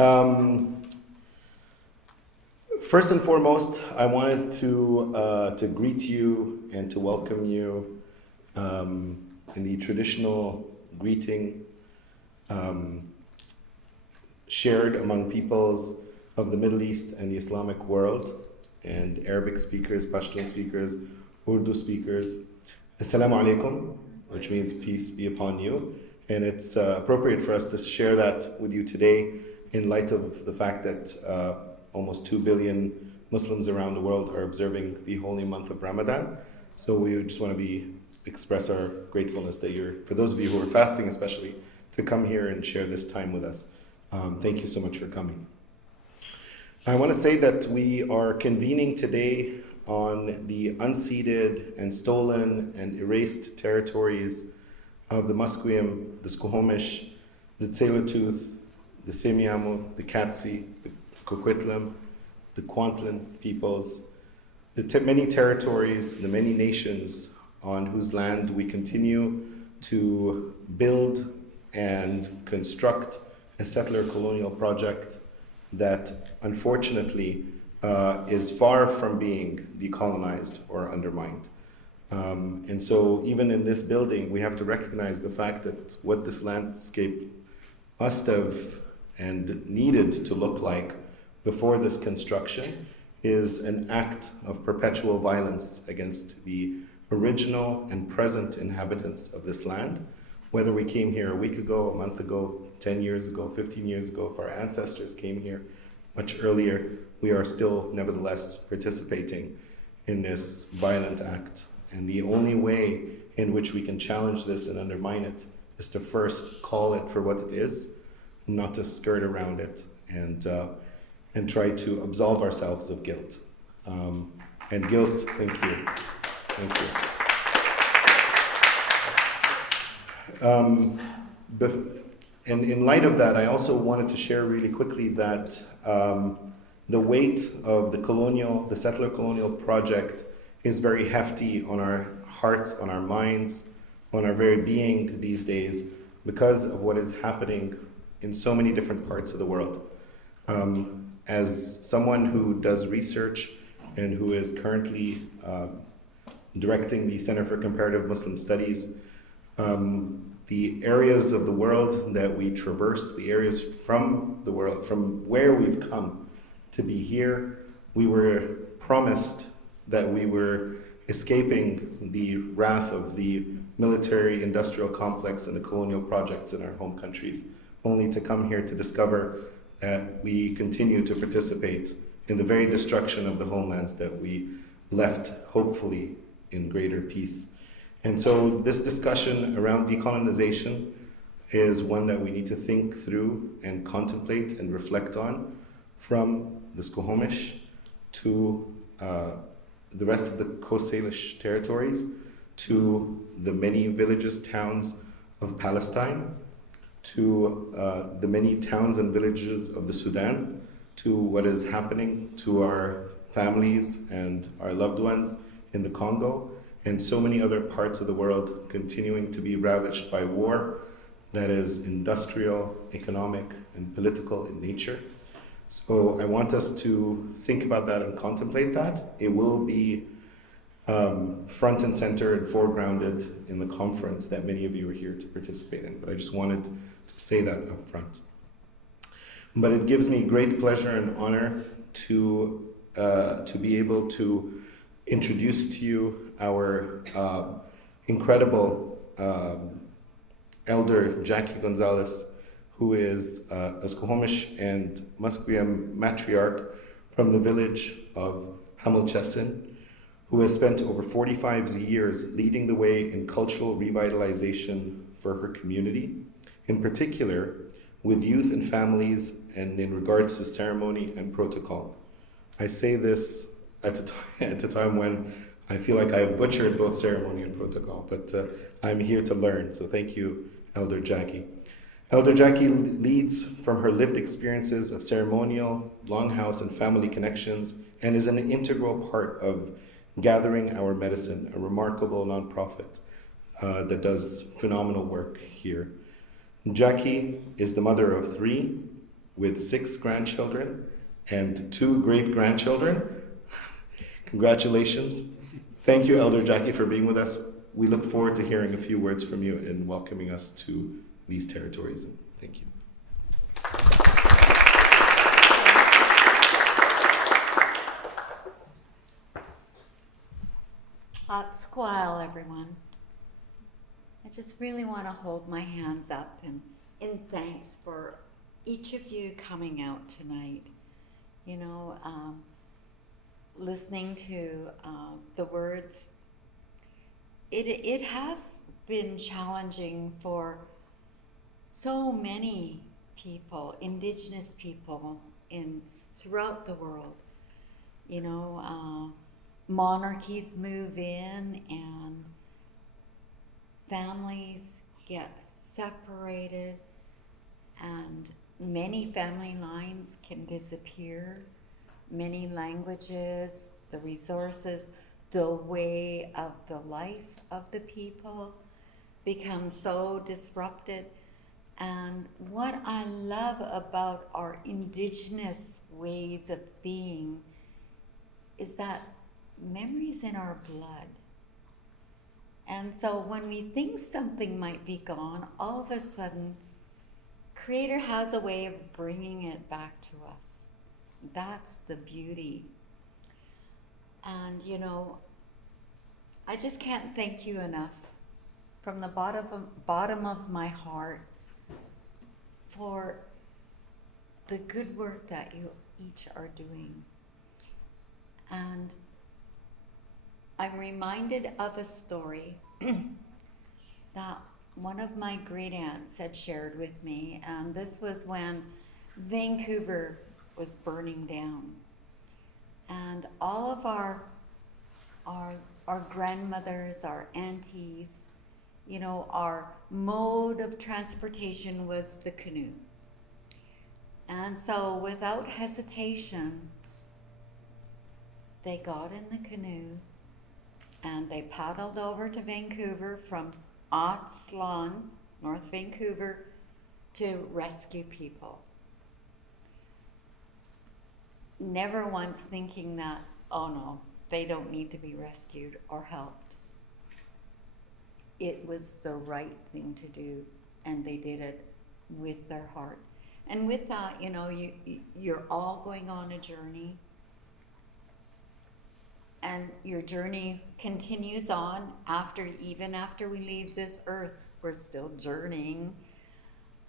Um, First and foremost, I wanted to greet you and to welcome you in the traditional greeting shared among peoples of the Middle East and the Islamic world, and Arabic speakers, Pashto speakers, Urdu speakers. Assalamu alaikum, which means peace be upon you. And it's appropriate for us to share that with you today in light of the fact that almost 2 billion Muslims around the world are observing the holy month of Ramadan. So we just want to express our gratefulness that for those of you who are fasting especially, to come here and share this time with us. Thank you so much for coming. I want to say that we are convening today on the unceded and stolen and erased territories of the Musqueam, the Squamish, the Tsleil-Waututh, the Semiahmoo, the Katsi, the Coquitlam, the Kwantlen peoples, the many territories, the many nations on whose land we continue to build and construct a settler colonial project that unfortunately is far from being decolonized or undermined. And so even in this building, we have to recognize the fact that what this landscape must have and needed to look like before this construction is an act of perpetual violence against the original and present inhabitants of this land. Whether we came here a week ago, a month ago, 10 years ago, 15 years ago, if our ancestors came here much earlier, we are still nevertheless participating in this violent act. And the only way in which we can challenge this and undermine it is to first call it for what it is, not to skirt around it and try to absolve ourselves of guilt. And guilt, thank you. And in light of that, I also wanted to share really quickly that the weight of the settler colonial project is very hefty on our hearts, on our minds, on our very being these days because of what is happening in so many different parts of the world. As someone who does research and who is currently directing the Center for Comparative Muslim Studies, the areas of the world that we traverse, the areas from the world, from where we've come to be here, we were promised that we were escaping the wrath of the military industrial complex and the colonial projects in our home countries, only to come here to discover that we continue to participate in the very destruction of the homelands that we left, hopefully, in greater peace. And so this discussion around decolonization is one that we need to think through and contemplate and reflect on, from the Squamish to the rest of the Coast Salish territories, to the many villages, towns of Palestine, to the many towns and villages of the Sudan, to what is happening to our families and our loved ones in the Congo, and so many other parts of the world continuing to be ravaged by war that is industrial, economic, and political in nature. So I want us to think about that and contemplate that. It will be front and center and foregrounded in the conference that many of you are here to participate in, but I just wanted to say that up front. But it gives me great pleasure and honor to be able to introduce to you our incredible elder Jackie Gonzalez, who is a Squamish and Musqueam matriarch from the village of Hamilchessin, who has spent over 45 years leading the way in cultural revitalization for her community, in particular with youth and families and in regards to ceremony and protocol. I say this at a time when I feel like I have butchered both ceremony and protocol, but I'm here to learn. So thank you, Elder Jackie. Elder Jackie leads from her lived experiences of ceremonial, longhouse, and family connections, and is an integral part of Gathering Our Medicine, a remarkable nonprofit that does phenomenal work here. Jackie is the mother of 3, with 6 grandchildren and 2 great-grandchildren. Congratulations. Thank you, Elder Jackie, for being with us. We look forward to hearing a few words from you and welcoming us to these territories. Thank you. Squall, everyone. I just really want to hold my hands up and in thanks for each of you coming out tonight. You know, listening to the words. It has been challenging for so many people, Indigenous people throughout the world. You know, monarchies move in and families get separated and many family lines can disappear. Many languages, the resources, the way of the life of the people become so disrupted. And what I love about our Indigenous ways of being is that memory's in our blood. And so when we think something might be gone, all of a sudden, Creator has a way of bringing it back to us. That's the beauty. And you know, I just can't thank you enough from the bottom of my heart for the good work that you each are doing. And I'm reminded of a story that one of my great aunts had shared with me, and this was when Vancouver was burning down. And all of our grandmothers, our aunties, you know, our mode of transportation was the canoe. And so without hesitation, they got in the canoe and they paddled over to Vancouver from Otslan, North Vancouver, to rescue people. Never once thinking that, oh no, they don't need to be rescued or helped. It was the right thing to do, and they did it with their heart. And with that, you know, you're all going on a journey, and your journey continues on even after we leave this earth. We're still journeying.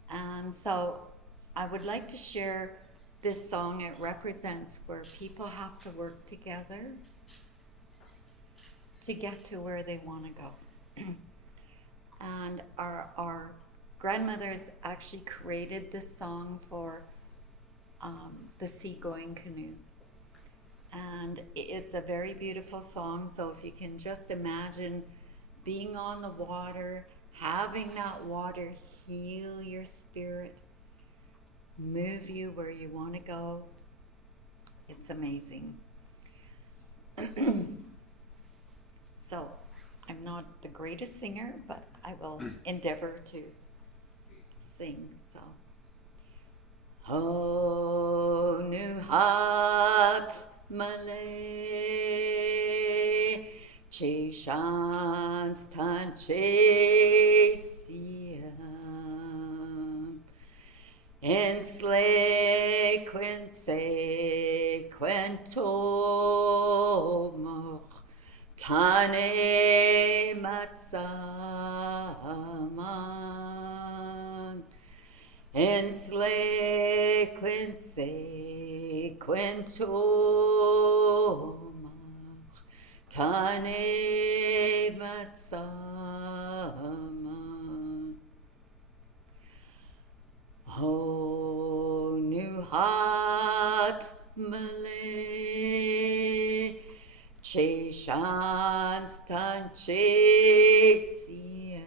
And so I would like to share this song. It represents where people have to work together to get to where they want to go. And our grandmothers actually created this song for the seagoing canoe. And it's a very beautiful song, so if you can just imagine being on the water, having that water heal your spirit, move you where you want to go, it's amazing. So, I'm not the greatest singer, but I will endeavor to sing, so. Ho nu hat Malay che shans tan che siam en slay quince quento moch tane matsaman en slay quince quento mach tane matsaman ho nu hat Malay che shans tan che siam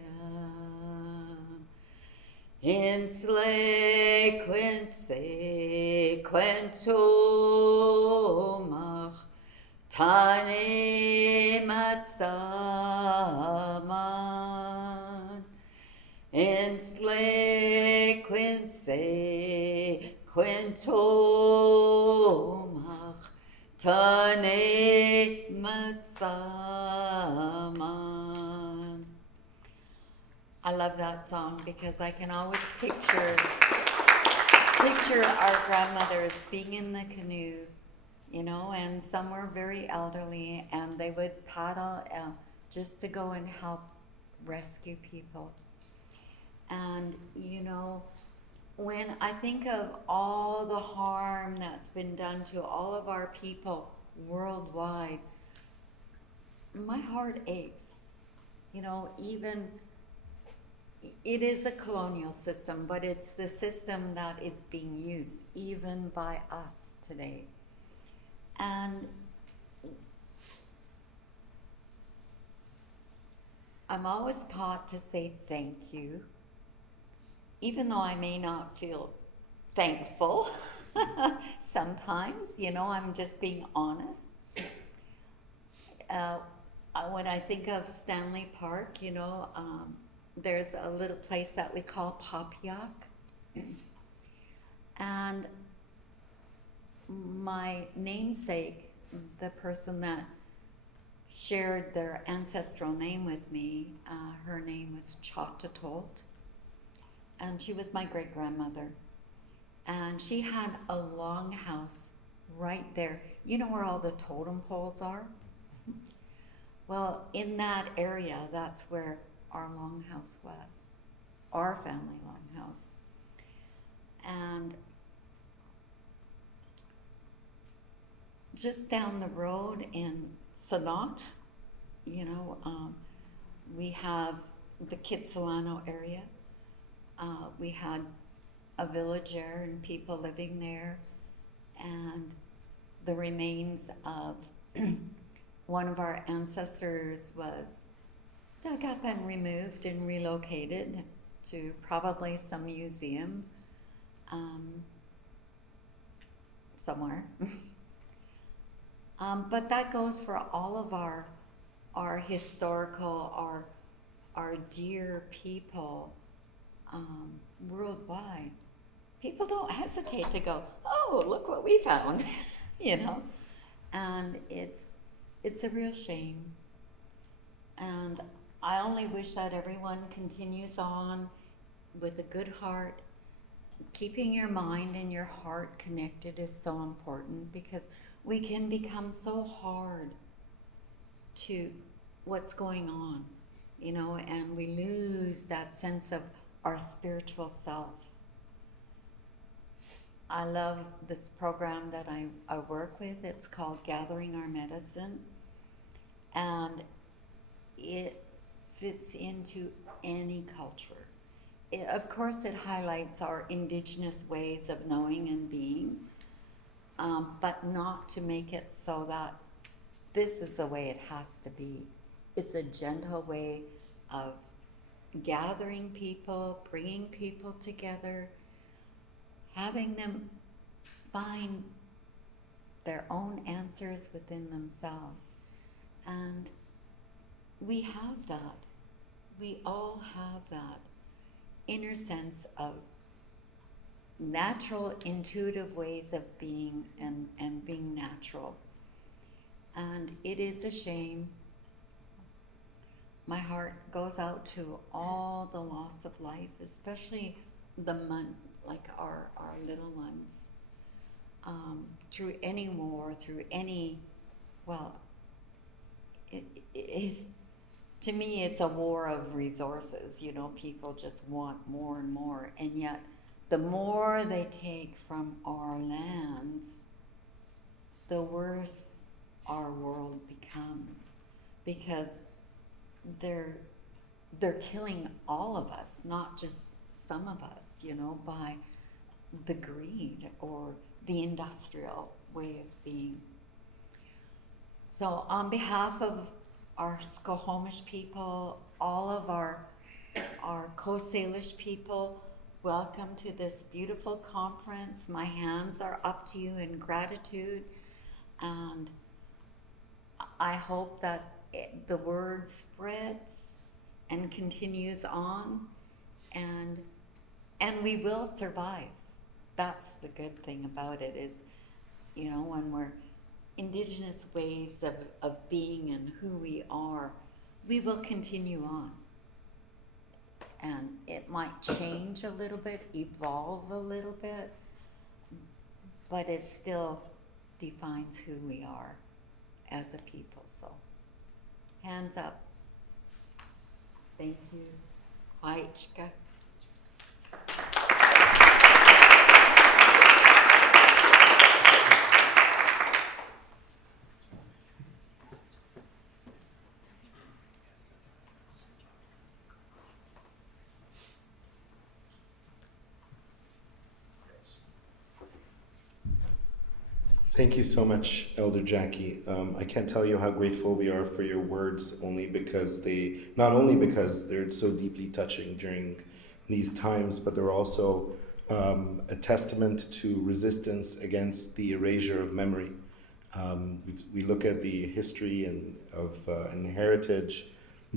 in slay quince quento mach tane matsaman in slay quince Quintomach Tane Matsaman. I love that song because I can always picture our grandmothers being in the canoe, you know, and some were very elderly, and they would paddle just to go and help rescue people. And, you know, when I think of all the harm that's been done to all of our people worldwide, my heart aches. You know, even it is a colonial system, but it's the system that is being used even by us today. And I'm always taught to say thank you, even though I may not feel thankful sometimes, you know, I'm just being honest. When I think of Stanley Park, you know, there's a little place that we call Papiak. And my namesake, the person that shared their ancestral name with me, her name was Chatatot. And she was my great-grandmother. And she had a longhouse right there. You know where all the totem poles are? Well, in that area, that's where our longhouse was, our family longhouse. And just down the road in Sanat, you know, we have the Kitsilano area. We had a village there and people living there, and the remains of one of our ancestors was dug up and removed and relocated to probably some museum somewhere. But that goes for all of our historical, our dear people worldwide. People don't hesitate to go, oh, look what we found, you know? And it's a real shame. And I only wish that everyone continues on with a good heart. Keeping your mind and your heart connected is so important, because we can become so hard to what's going on, you know, and we lose that sense of our spiritual self. I love this program that I work with. It's called Gathering Our Medicine, and it fits into any culture. Of course, it highlights our indigenous ways of knowing and being, but not to make it so that this is the way it has to be. It's a gentle way of gathering people, bringing people together, having them find their own answers within themselves. And we have that. We all have that inner sense of natural, intuitive ways of being and being natural. And it is a shame. My heart goes out to all the loss of life, especially like our little ones, through any war, through any, well, to me it's a war of resources, you know, people just want more and more, and yet the more they take from our lands, the worse our world becomes, because they're killing all of us, not just some of us, you know, by the greed or the industrial way of being. So on behalf of our Skohomish people, all of our Coast Salish people, welcome to this beautiful conference. My hands are up to you in gratitude, and I hope that the word spreads and continues on, and we will survive. that's the good thing about it is, you know, when we're indigenous ways of being and who we are, we will continue on. And it might change a little bit, evolve a little bit, but it still defines who we are as a people. So, hands up. Thank you. Aichka. Thank you so much, Elder Jackie. I can't tell you how grateful we are for your words, not only because they're so deeply touching during these times, but they're also a testament to resistance against the erasure of memory. We look at the history and heritage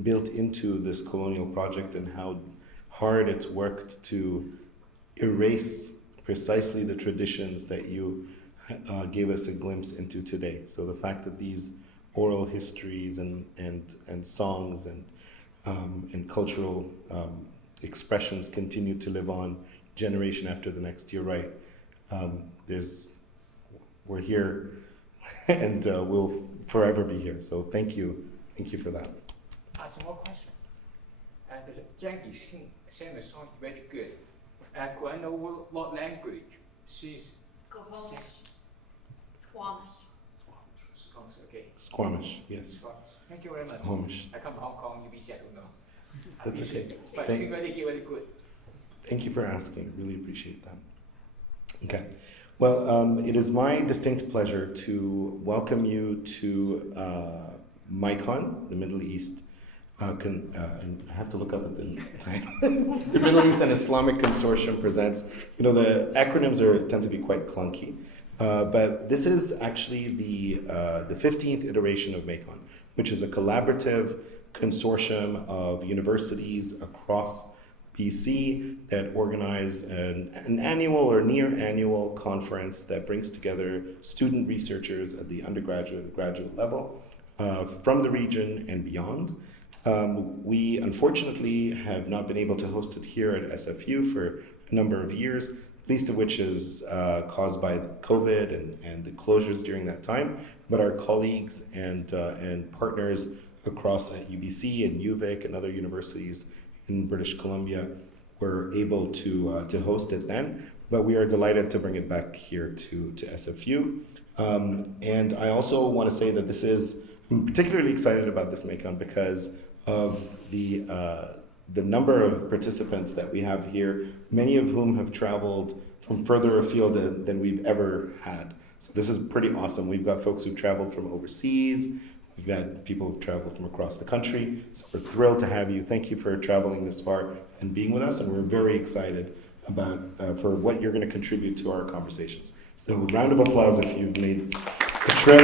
built into this colonial project and how hard it's worked to erase precisely the traditions that you gave us a glimpse into today. So the fact that these oral histories and songs and cultural expressions continue to live on generation after the next, you're right. We're here and we'll forever be here. So thank you for that. Ask more question. Jackie sang the song very good. Could I know what language she's? Squamish. Okay. Squamish, yes. Squamish. Thank you very much. Squamish. I come to Hong Kong, you busy, I don't know. That's okay. But it's very good. Thank you for asking. Really appreciate that. Okay. Well, it is my distinct pleasure to welcome you to MEICON, the Middle East. And I have to look up at the time. The Middle East and Islamic Consortium presents. You know, the acronyms tend to be quite clunky, but this is actually the 15th iteration of MEICON, which is a collaborative consortium of universities across BC that organize an annual or near annual conference that brings together student researchers at the undergraduate and graduate level from the region and beyond. We unfortunately have not been able to host it here at SFU for a number of years, least of which is caused by COVID and the closures during that time. But our colleagues and partners across at UBC and UVic and other universities in British Columbia were able to host it then. But we are delighted to bring it back here to SFU. And I also want to say that I'm particularly excited about this MEICON because of the number of participants that we have here, many of whom have traveled from further afield than we've ever had. So this is pretty awesome. We've got folks who've traveled from overseas. We've got people who've traveled from across the country. So we're thrilled to have you. Thank you for traveling this far and being with us. And we're very excited about for what you're going to contribute to our conversations. So round of applause if you've made a trip,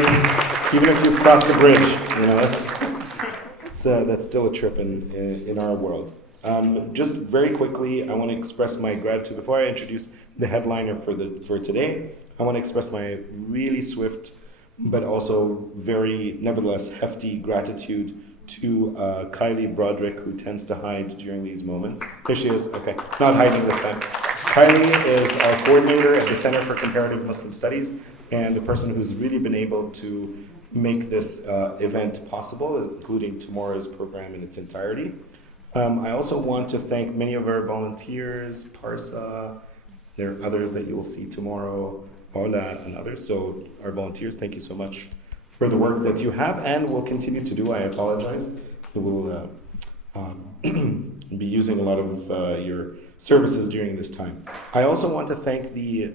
even if you've crossed the bridge. You know, that's still a trip in our world. Just very quickly, I want to express my gratitude before I introduce the headliner for today. I want to express my really swift, but also very, nevertheless, hefty gratitude to Kylie Broderick, who tends to hide during these moments. Here she is. Okay, not hiding this time. Kylie is our coordinator at the Center for Comparative Muslim Studies and the person who's really been able to make this event possible, including tomorrow's program in its entirety. I also want to thank many of our volunteers, Parsa, there are others that you will see tomorrow, Paula and others. So our volunteers, thank you so much for the work that you have and will continue to do. I apologize. We will be using a lot of your services during this time. I also want to thank the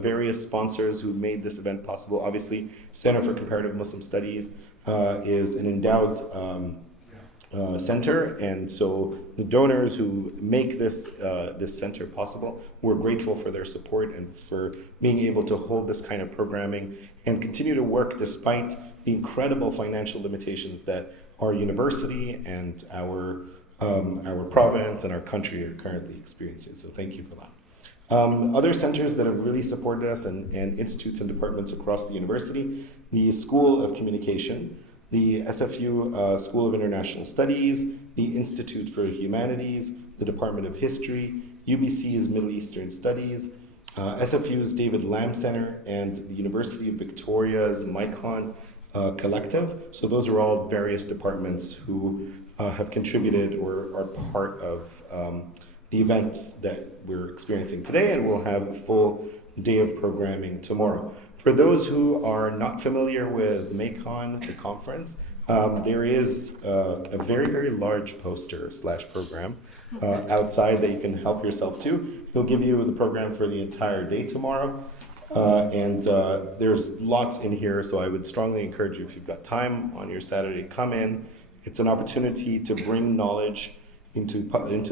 various sponsors who made this event possible. Obviously, Center for Comparative Muslim Studies is an endowed center, and so the donors who make this center possible, we're grateful for their support and for being able to hold this kind of programming and continue to work despite the incredible financial limitations that our university and our province and our country are currently experiencing. So thank you for that. Other centers that have really supported us and institutes and departments across the university, the School of Communication, the SFU School of International Studies, the Institute for Humanities, the Department of History, UBC's Middle Eastern Studies, SFU's David Lamb Center, and the University of Victoria's MEICON Collective. So those are all various departments who have contributed or are part of the events that we're experiencing today, and we'll have a full day of programming tomorrow. For those who are not familiar with MEICON, the conference, there is a very, very large poster / program outside that you can help yourself to. He'll give you the program for the entire day tomorrow. And there's lots in here, so I would strongly encourage you, if you've got time on your Saturday, come in. It's an opportunity to bring knowledge into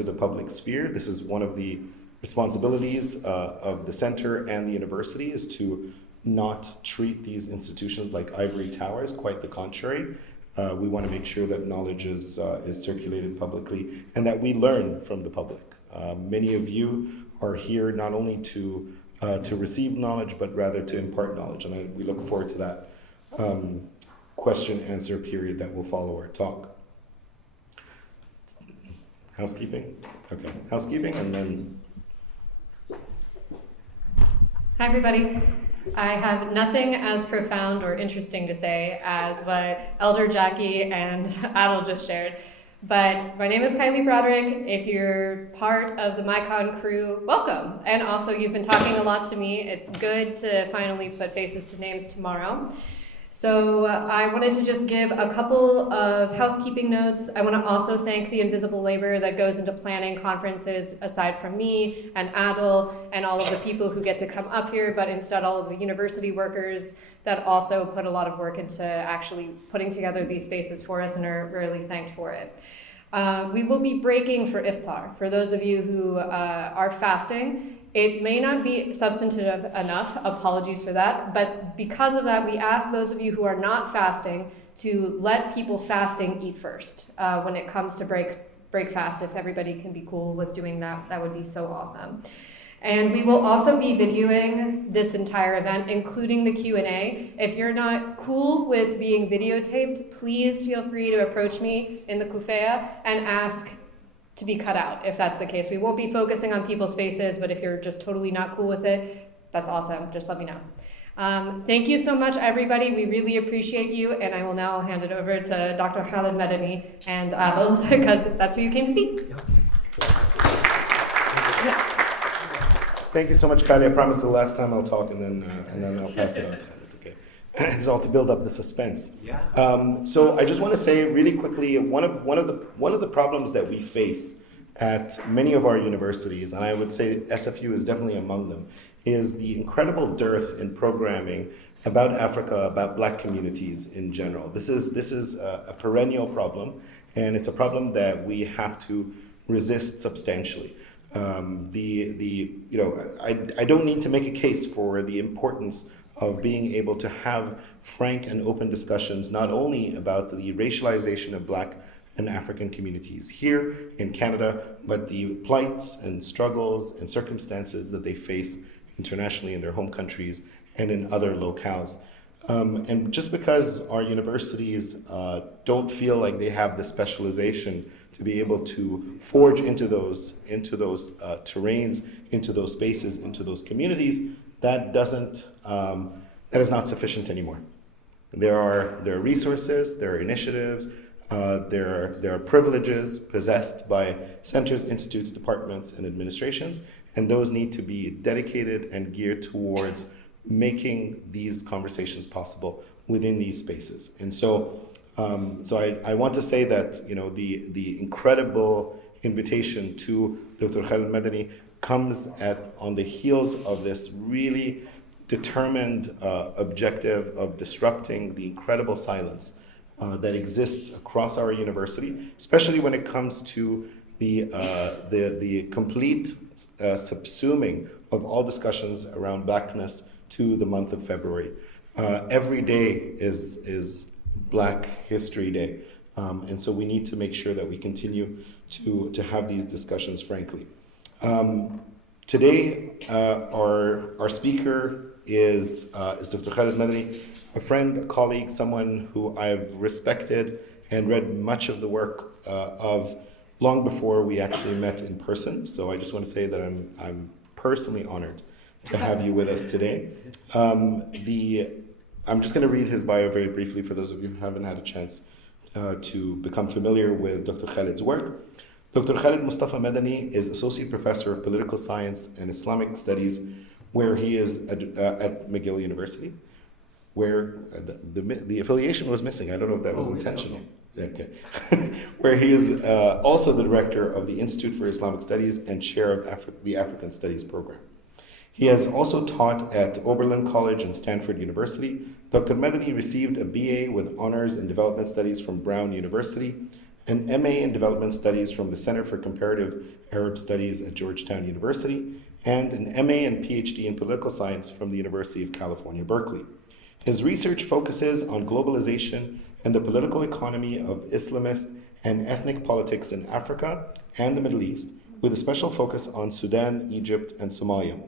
the public sphere. This is one of the responsibilities of the center and the university, is to not treat these institutions like ivory towers, quite the contrary. We want to make sure that knowledge is circulated publicly and that we learn from the public. Many of you are here not only to receive knowledge, but rather to impart knowledge. And we look forward to that question-answer period that will follow our talk. Housekeeping? Okay, housekeeping, and then... Hi, everybody. I have nothing as profound or interesting to say as what Elder Jackie and Adel just shared. But my name is Kylie Broderick. If you're part of the MEICON crew, welcome. And also, you've been talking a lot to me. It's good to finally put faces to names tomorrow. So I wanted to just give a couple of housekeeping notes. I want to also thank the invisible labor that goes into planning conferences, aside from me and Adel and all of the people who get to come up here, but instead all of the university workers that also put a lot of work into actually putting together these spaces for us and are really thanked for it. We will be breaking for iftar. For those of you who are fasting, it may not be substantive enough, apologies for that, but because of that, we ask those of you who are not fasting to let people fasting eat first when it comes to break fast. If everybody can be cool with doing that, that would be so awesome. And we will also be videoing this entire event, including the Q&A. If you're not cool with being videotaped, please feel free to approach me in the kufea and ask to be cut out, if that's the case. We won't be focusing on people's faces, but if you're just totally not cool with it, that's awesome. Just let me know. Thank you so much, everybody. We really appreciate you, and I will now hand it over to Dr. Khalid Medani and Adel, because that's who you came to see. Thank you so much, Kylie. I promise the last time I'll talk, and then I'll pass it on to Khalid. Okay, it's all to build up the suspense. Yeah. So I just want to say really quickly, one of the problems that we face at many of our universities, and I would say SFU is definitely among them, is the incredible dearth in programming about Africa, about Black communities in general. This is a perennial problem, and it's a problem that we have to resist substantially. I don't need to make a case for the importance of being able to have frank and open discussions, not only about the racialization of Black and African communities here in Canada, but the plights and struggles and circumstances that they face internationally in their home countries and in other locales. And just because our universities don't feel like they have the specialization to be able to forge into those terrains, into those spaces, into those communities, that is not sufficient anymore. There are resources, there are initiatives, there are privileges possessed by centers, institutes, departments, and administrations, and those need to be dedicated and geared towards making these conversations possible within these spaces. And so I want to say that the incredible invitation to Dr. Khalid Medani comes on the heels of this really determined objective of disrupting the incredible silence that exists across our university, especially when it comes to the complete subsuming of all discussions around Blackness to the month of February. Every day is Black History Day, and so we need to make sure that we continue to have these discussions frankly. Today, our speaker is Dr. Khalid Medani, a friend, a colleague, someone who I've respected and read much of the work of long before we actually met in person. So I just want to say that I'm personally honored to have you with us today. I'm just going to read his bio very briefly for those of you who haven't had a chance to become familiar with Dr. Khalid's work. Dr. Khalid Mustafa Medani is Associate Professor of Political Science and Islamic Studies, where he is at McGill University, where the affiliation was missing. I don't know if that was intentional. Okay. Where he is also the director of the Institute for Islamic Studies and chair of the African Studies program. He has also taught at Oberlin College and Stanford University. Dr. Medani received a BA with honors in development studies from Brown University, an MA in development studies from the Center for Comparative Arab Studies at Georgetown University, and an MA and PhD in political science from the University of California, Berkeley. His research focuses on globalization and the political economy of Islamist and ethnic politics in Africa and the Middle East, with a special focus on Sudan, Egypt, and Somalia.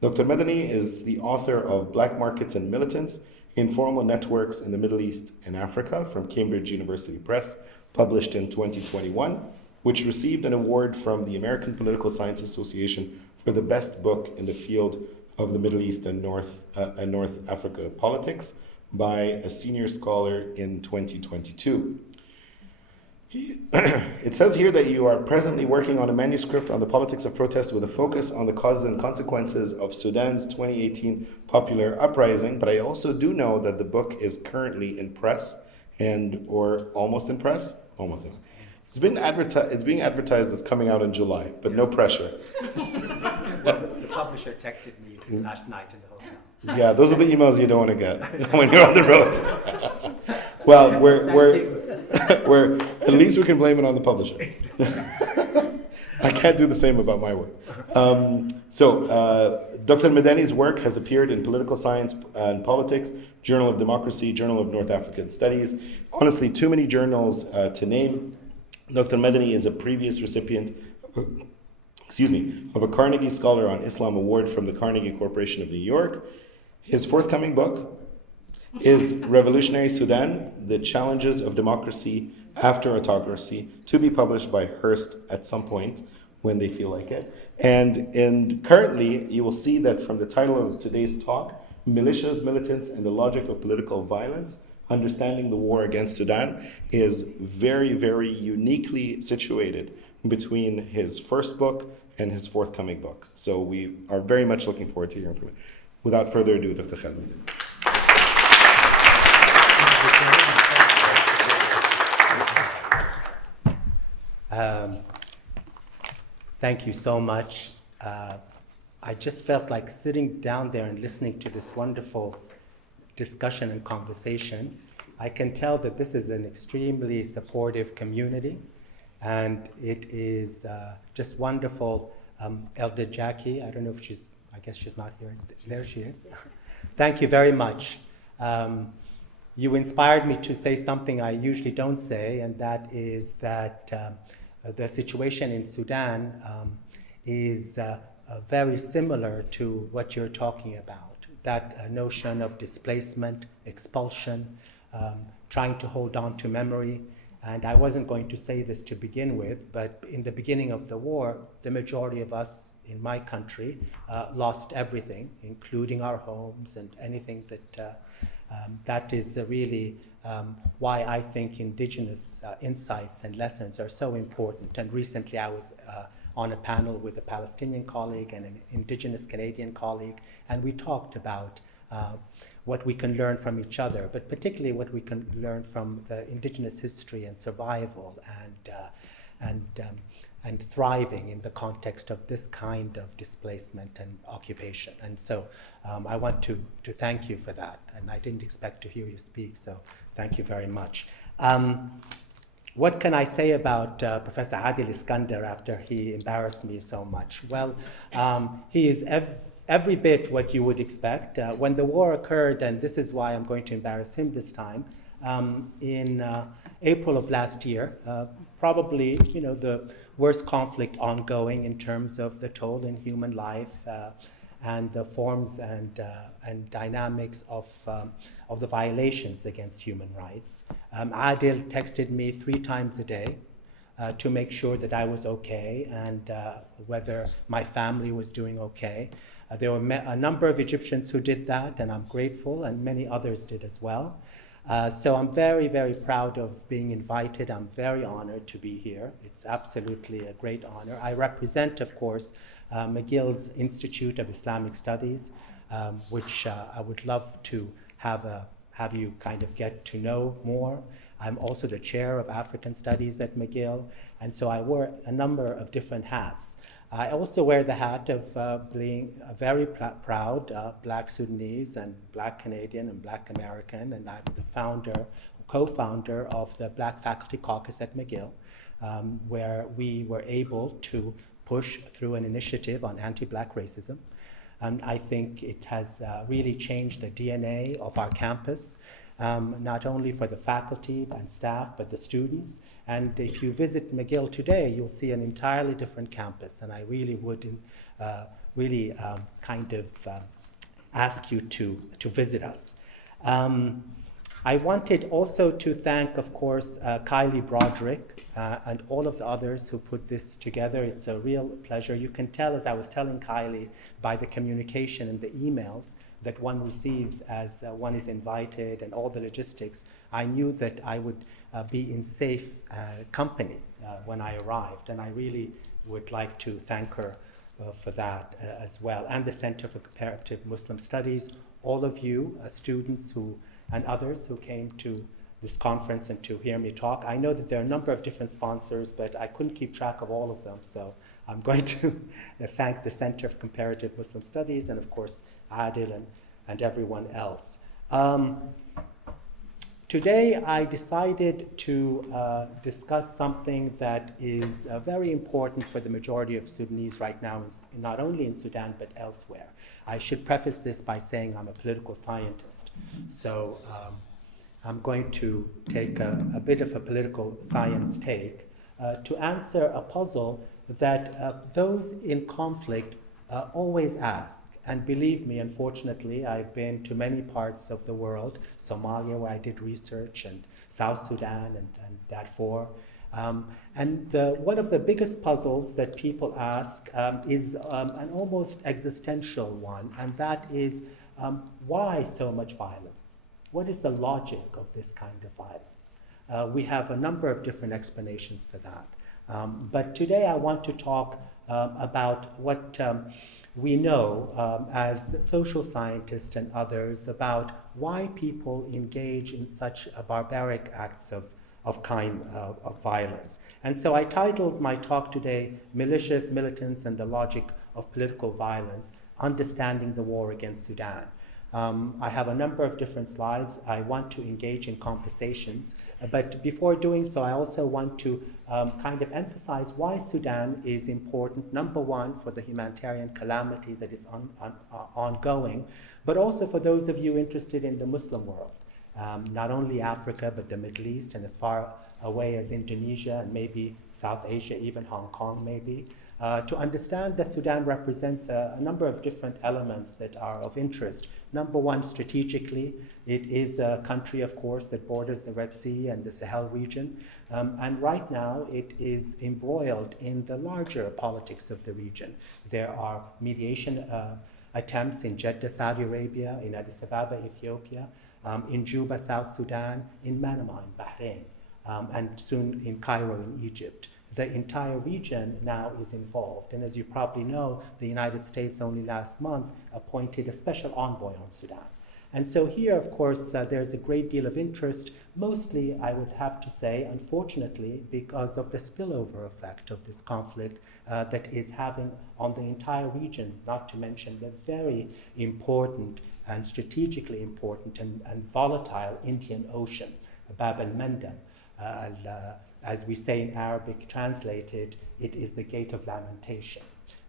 Dr. Medani is the author of Black Markets and Militants, Informal Networks in the Middle East and Africa from Cambridge University Press, published in 2021, which received an award from the American Political Science Association for the best book in the field of the Middle East and North Africa politics by a senior scholar in 2022. It says here that you are presently working on a manuscript on the politics of protest with a focus on the causes and consequences of Sudan's 2018 popular uprising, but I also do know that the book is currently in press or almost in press. It's being advertised as coming out in July, but no pressure. Well, the publisher texted me last night in the hotel. Yeah, those are the emails you don't want to get when you're on the road. Well, we're at least we can blame it on the publisher. I can't do the same about my work. Dr. Medani's work has appeared in Political Science and Politics, Journal of Democracy, Journal of North African Studies. Honestly, too many journals to name. Dr. Medani is a previous recipient of a Carnegie Scholar on Islam Award from the Carnegie Corporation of New York. His forthcoming book is Revolutionary Sudan, The Challenges of Democracy After Autocracy, to be published by Hearst at some point when they feel like it. And currently, you will see that from the title of today's talk, Militias, Militants, and the Logic of Political Violence, Understanding the War Against Sudan, is very, very uniquely situated between his first book and his forthcoming book. So we are very much looking forward to hearing from him. Without further ado, Dr. Khalid. Thank you so much. I just felt like sitting down there and listening to this wonderful discussion and conversation. I can tell that this is an extremely supportive community, and it is just wonderful. Elder Jackie, I don't know if I guess she's not here. There she is. Thank you very much. You inspired me to say something I usually don't say, and that is that the situation in Sudan is very similar to what you're talking about. That notion of displacement, expulsion, trying to hold on to memory. And I wasn't going to say this to begin with, but in the beginning of the war, the majority of us in my country lost everything, including our homes and anything that is really why I think indigenous insights and lessons are so important. And recently I was on a panel with a Palestinian colleague and an indigenous Canadian colleague, and we talked about what we can learn from each other, but particularly what we can learn from the indigenous history and survival and thriving in the context of this kind of displacement and occupation. And so I want to thank you for that. And I didn't expect to hear you speak, so thank you very much. What can I say about Professor Adil Iskander after he embarrassed me so much? Well, he is every bit what you would expect. When the war occurred, and this is why I'm going to embarrass him this time, in April of last year, probably, the worst conflict ongoing in terms of the toll in human life and the forms and dynamics of the violations against human rights. Adil texted me 3 times a day to make sure that I was okay and whether my family was doing okay. There were a number of Egyptians who did that, and I'm grateful, and many others did as well. So I'm very, very proud of being invited. I'm very honored to be here. It's absolutely a great honor. I represent, of course, McGill's Institute of Islamic Studies, which I would love to have you kind of get to know more. I'm also the chair of African Studies at McGill, and so I wear a number of different hats. I also wear the hat of being a very proud Black Sudanese and Black Canadian and Black American, and I'm the co-founder of the Black Faculty Caucus at McGill, where we were able to push through an initiative on anti-Black racism. And I think it has really changed the DNA of our campus, not only for the faculty and staff, but the students. And if you visit McGill today, you'll see an entirely different campus. And I really would ask you to visit us. I wanted also to thank, of course, Kylie Broderick and all of the others who put this together. It's a real pleasure. You can tell, as I was telling Kylie, by the communication and the emails that one receives as one is invited and all the logistics, I knew that I would be in safe company when I arrived. And I really would like to thank her for that as well. And the Center for Comparative Muslim Studies, all of you students and others who came to this conference and to hear me talk. I know that there are a number of different sponsors, but I couldn't keep track of all of them. So I'm going to thank the Center for Comparative Muslim Studies and, of course, Adil and everyone else. Today, I decided to discuss something that is very important for the majority of Sudanese right now, not only in Sudan, but elsewhere. I should preface this by saying I'm a political scientist. So I'm going to take a bit of a political science take to answer a puzzle that those in conflict always ask. And believe me, unfortunately, I've been to many parts of the world, Somalia, where I did research, and South Sudan and Darfur. And one of the biggest puzzles that people ask is an almost existential one, and that is why so much violence? What is the logic of this kind of violence? We have a number of different explanations for that. But today I want to talk about what we know as social scientists and others about why people engage in such barbaric acts of violence. And so I titled my talk today, Militias, Militants, and the Logic of Political Violence, Understanding the War Against Sudan. I have a number of different slides. I want to engage in conversations, but before doing so, I also want to kind of emphasize why Sudan is important, number one, for the humanitarian calamity that is ongoing, but also for those of you interested in the Muslim world, not only Africa, but the Middle East, and as far away as Indonesia and maybe South Asia, even Hong Kong maybe, to understand that Sudan represents a number of different elements that are of interest. Number one, strategically, it is a country, of course, that borders the Red Sea and the Sahel region. And right now, it is embroiled in the larger politics of the region. There are mediation attempts in Jeddah, Saudi Arabia, in Addis Ababa, Ethiopia, in Juba, South Sudan, in Manama, in Bahrain, and soon in Cairo, in Egypt. The entire region now is involved. And as you probably know, the United States only last month appointed a special envoy on Sudan. And so here, of course, there's a great deal of interest, mostly, I would have to say, unfortunately, because of the spillover effect of this conflict that is having on the entire region, not to mention the very important and strategically important and volatile Indian Ocean, Bab al-Mandab. As we say in Arabic, translated, it is the gate of lamentation.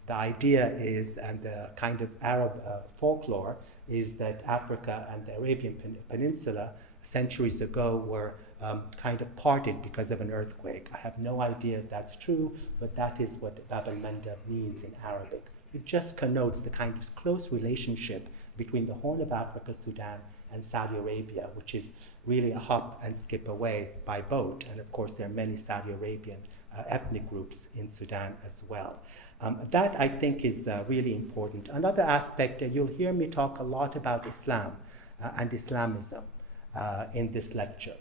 The idea is, and the kind of Arab folklore is that Africa and the Arabian Peninsula centuries ago were kind of parted because of an earthquake. I have no idea if that's true, but that is what Bab al-Mandab means in Arabic. It just connotes the kind of close relationship between the Horn of Africa, Sudan, and Saudi Arabia, which is really a hop and skip away by boat. And of course, there are many Saudi Arabian ethnic groups in Sudan as well. That, I think, is really important. Another aspect, you'll hear me talk a lot about Islam and Islamism in this lecture.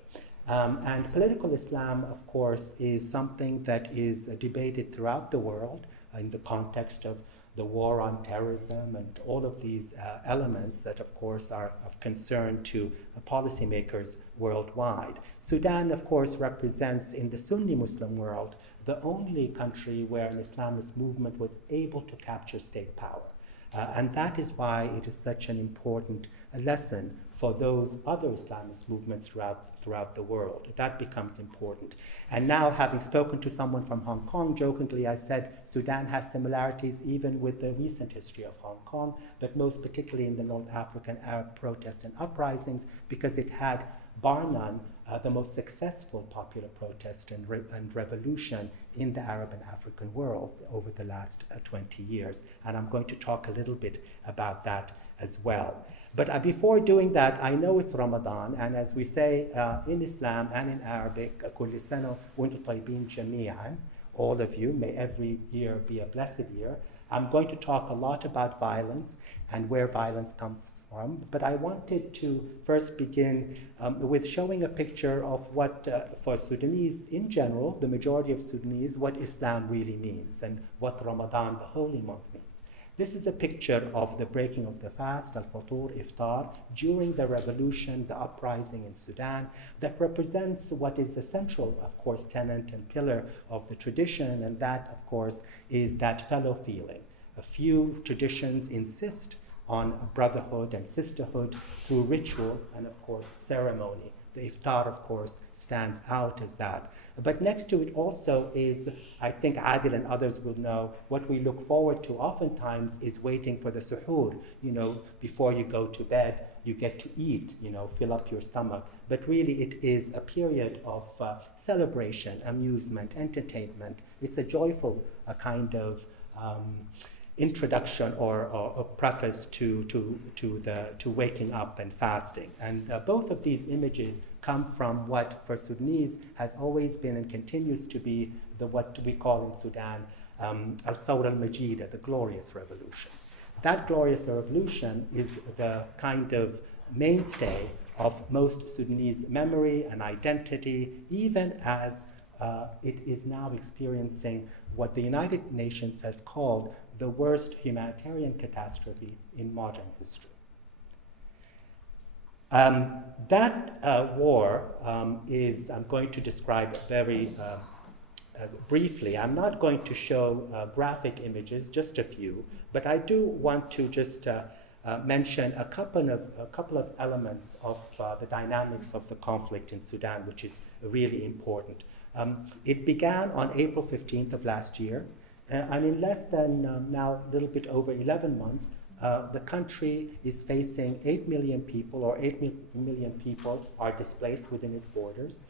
And political Islam, of course, is something that is debated throughout the world in the context of the war on terrorism and all of these elements that, of course, are of concern to policymakers worldwide. Sudan, of course, represents in the Sunni Muslim world the only country where an Islamist movement was able to capture state power. And that is why it is such an important lesson for those other Islamist movements throughout the world. That becomes important. And now, having spoken to someone from Hong Kong, jokingly I said Sudan has similarities even with the recent history of Hong Kong, but most particularly in the North African Arab protests and uprisings, because it had, bar none, the most successful popular protest and revolution in the Arab and African worlds over the last 20 years. And I'm going to talk a little bit about that as well. But before doing that, I know it's Ramadan, and as we say in Islam and in Arabic, كل سنة وانتم طيبين جميعا, all of you, may every year be a blessed year. I'm going to talk a lot about violence and where violence comes from, but I wanted to first begin with showing a picture of what, for Sudanese in general, the majority of Sudanese, what Islam really means and what Ramadan, the holy month, means. This is a picture of the breaking of the fast, al-Futur, Iftar, during the revolution, the uprising in Sudan, that represents what is the central, of course, tenet and pillar of the tradition, and that, of course, is that fellow feeling. A few traditions insist on brotherhood and sisterhood through ritual and, of course, ceremony. The Iftar, of course, stands out as that. But next to it also is, I think Adil and others will know, what we look forward to oftentimes is waiting for the suhoor. You know, before you go to bed, you get to eat, you know, fill up your stomach. But really it is a period of celebration, amusement, entertainment. It's a joyful kind of introduction or a preface to waking up and fasting. And both of these images come from what for Sudanese has always been and continues to be what we call in Sudan al-Sawra al-Majida, the glorious revolution. That glorious revolution is the kind of mainstay of most Sudanese memory and identity, even as it is now experiencing what the United Nations has called the worst humanitarian catastrophe in modern history. That war is, I'm going to describe very briefly. I'm not going to show graphic images, just a few, but I do want to just mention a couple of elements of the dynamics of the conflict in Sudan, which is really important. It began on April 15th of last year, and in less than now a little bit over 11 months, the country is facing 8 million people, or 8 million people are displaced within its borders.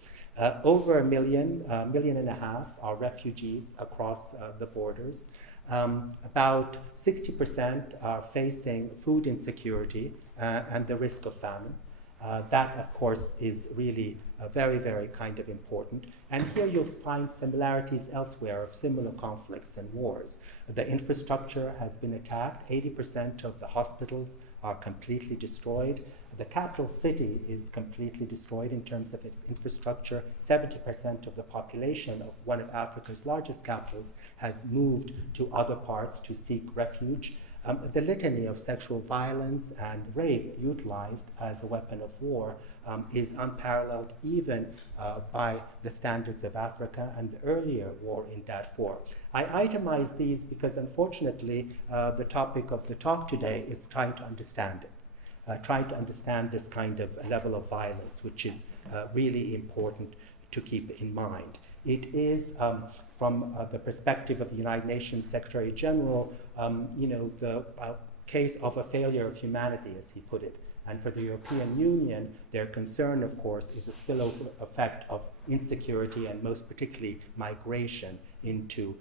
Over a million and a half are refugees across the borders. About 60% are facing food insecurity and the risk of famine. That, of course, is really very, very kind of important. And here you'll find similarities elsewhere of similar conflicts and wars. The infrastructure has been attacked. 80% of the hospitals are completely destroyed. The capital city is completely destroyed in terms of its infrastructure. 70% of the population of one of Africa's largest capitals has moved to other parts to seek refuge. The litany of sexual violence and rape utilized as a weapon of war is unparalleled even by the standards of Africa and the earlier war in Darfur. I itemize these because, unfortunately, the topic of the talk today is trying to understand it, trying to understand this kind of level of violence, which is really important to keep in mind. It is, from the perspective of the United Nations Secretary General, the case of a failure of humanity, as he put it. And for the European Union, their concern, of course, is a spillover effect of insecurity and most particularly migration into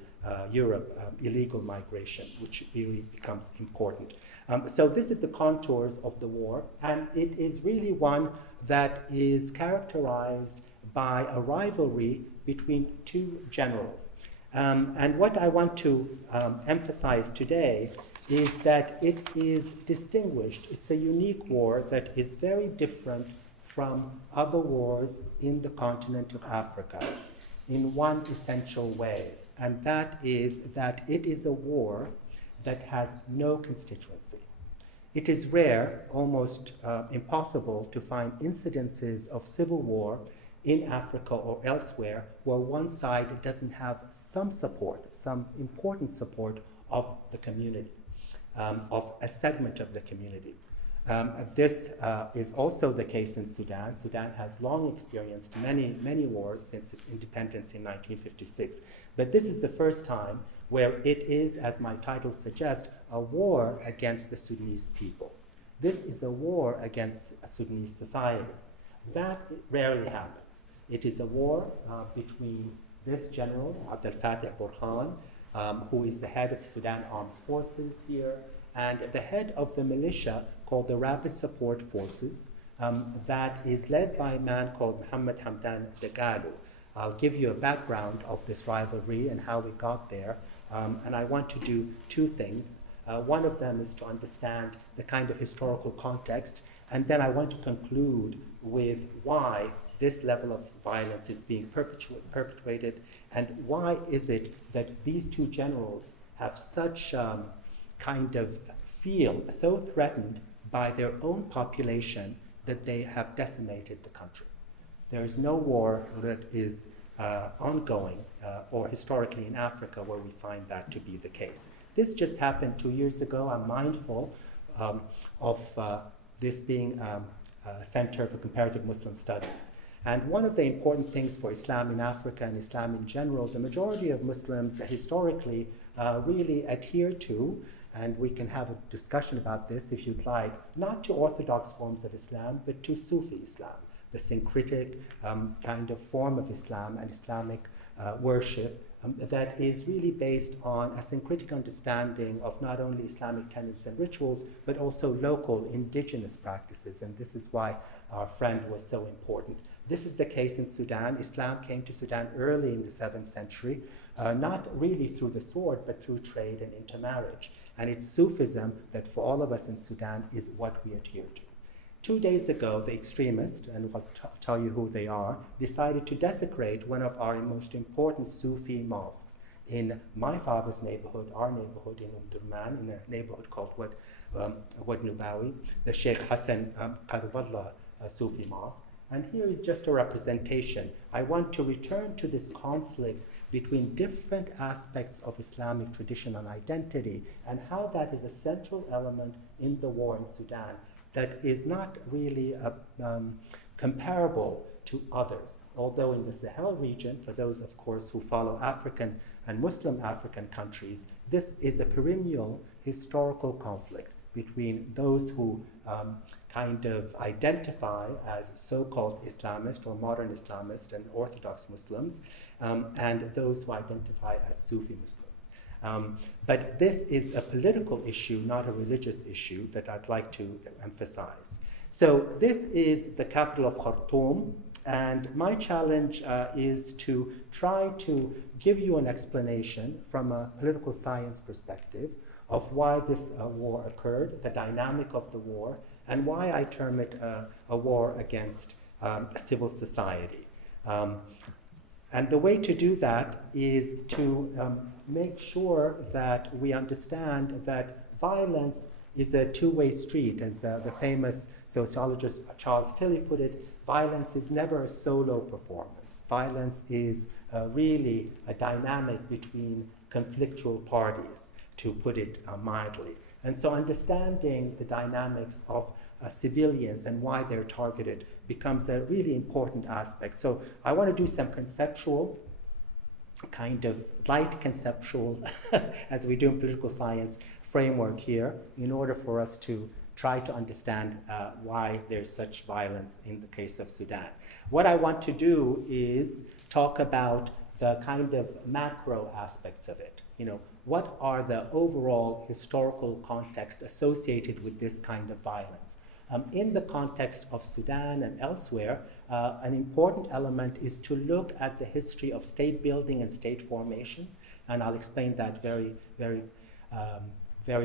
Europe, illegal migration, which really becomes important. So this is the contours of the war, and it is really one that is characterized by a rivalry between two generals. And what I want to emphasize today is that it is distinguished. It's a unique war that is very different from other wars in the continent of Africa in one essential way, and that is that it is a war that has no constituency. It is rare, almost impossible, to find incidences of civil war in Africa or elsewhere where one side doesn't have some support, some important support of the community, of a segment of the community. This is also the case in Sudan. Sudan has long experienced many wars since its independence in 1956. But this is the first time where it is, as my title suggests, a war against the Sudanese people. This is a war against Sudanese society. That rarely happens. It is a war between this general, Abdel Fattah Burhan, who is the head of Sudan Armed Forces here, and the head of the militia called the Rapid Support Forces, that is led by a man called Mohammed Hamdan Dagalo. I'll give you a background of this rivalry and how we got there, and I want to do two things. One of them is to understand the kind of historical context, and then I want to conclude with why this level of violence is being perpetuated, and why is it that these two generals have such kind of feel so threatened by their own population that they have decimated the country. There is no war that is ongoing or historically in Africa where we find that to be the case. This just happened 2 years ago. I'm mindful of this being a Center for Comparative Muslim Studies. And one of the important things for Islam in Africa and Islam in general, the majority of Muslims historically really adhere to, and we can have a discussion about this if you'd like, not to orthodox forms of Islam, but to Sufi Islam, the syncretic kind of form of Islam and Islamic worship that is really based on a syncretic understanding of not only Islamic tenets and rituals, but also local indigenous practices. And this is why our friend was so important. This is the case in Sudan. Islam came to Sudan early in the 7th century, not really through the sword, but through trade and intermarriage. And it's Sufism that for all of us in Sudan is what we adhere to. 2 days ago, the extremists, and I'll tell you who they are, decided to desecrate one of our most important Sufi mosques in my father's neighborhood, our neighborhood in Umdurman, in a neighborhood called Wad Nubawi, the Sheikh Hassan Qarballah Sufi mosque. And here is just a representation. I want to return to this conflict between different aspects of Islamic tradition and identity, and how that is a central element in the war in Sudan that is not really comparable to others. Although in the Sahel region, for those, of course, who follow African and Muslim African countries, this is a perennial historical conflict between those who kind of identify as so-called Islamist or modern Islamist and Orthodox Muslims, and those who identify as Sufi Muslims. But this is a political issue, not a religious issue, that I'd like to emphasize. So this is the capital of Khartoum, and my challenge is to try to give you an explanation from a political science perspective of why this war occurred, the dynamic of the war, and why I term it a war against a civil society. And the way to do that is to make sure that we understand that violence is a two-way street. As the famous sociologist Charles Tilly put it, violence is never a solo performance. Violence is really a dynamic between conflictual parties, to put it mildly. And so understanding the dynamics of civilians and why they're targeted becomes a really important aspect. So I want to do some conceptual kind of light conceptual, as we do in political science, framework here in order for us to try to understand why there's such violence in the case of Sudan. What I want to do is talk about the kind of macro aspects of it. What are the overall historical context associated with this kind of violence? In the context of Sudan and elsewhere, an important element is to look at the history of state building and state formation, and I'll explain that very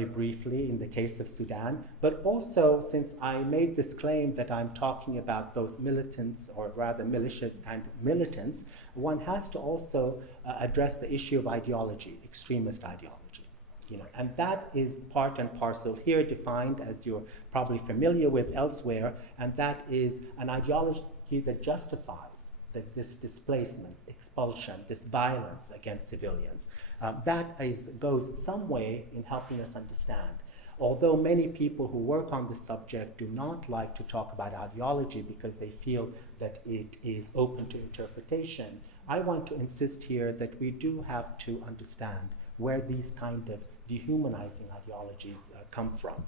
briefly in the case of Sudan. But also, since I made this claim that I'm talking about both militants, or rather militias and militants, one has to also address the issue of ideology, extremist ideology. And that is part and parcel here defined, as you're probably familiar with elsewhere, and that is an ideology that justifies this displacement, expulsion, this violence against civilians. That goes some way in helping us understand. Although many people who work on this subject do not like to talk about ideology because they feel that it is open to interpretation, I want to insist here that we do have to understand where these kind of dehumanizing ideologies come from.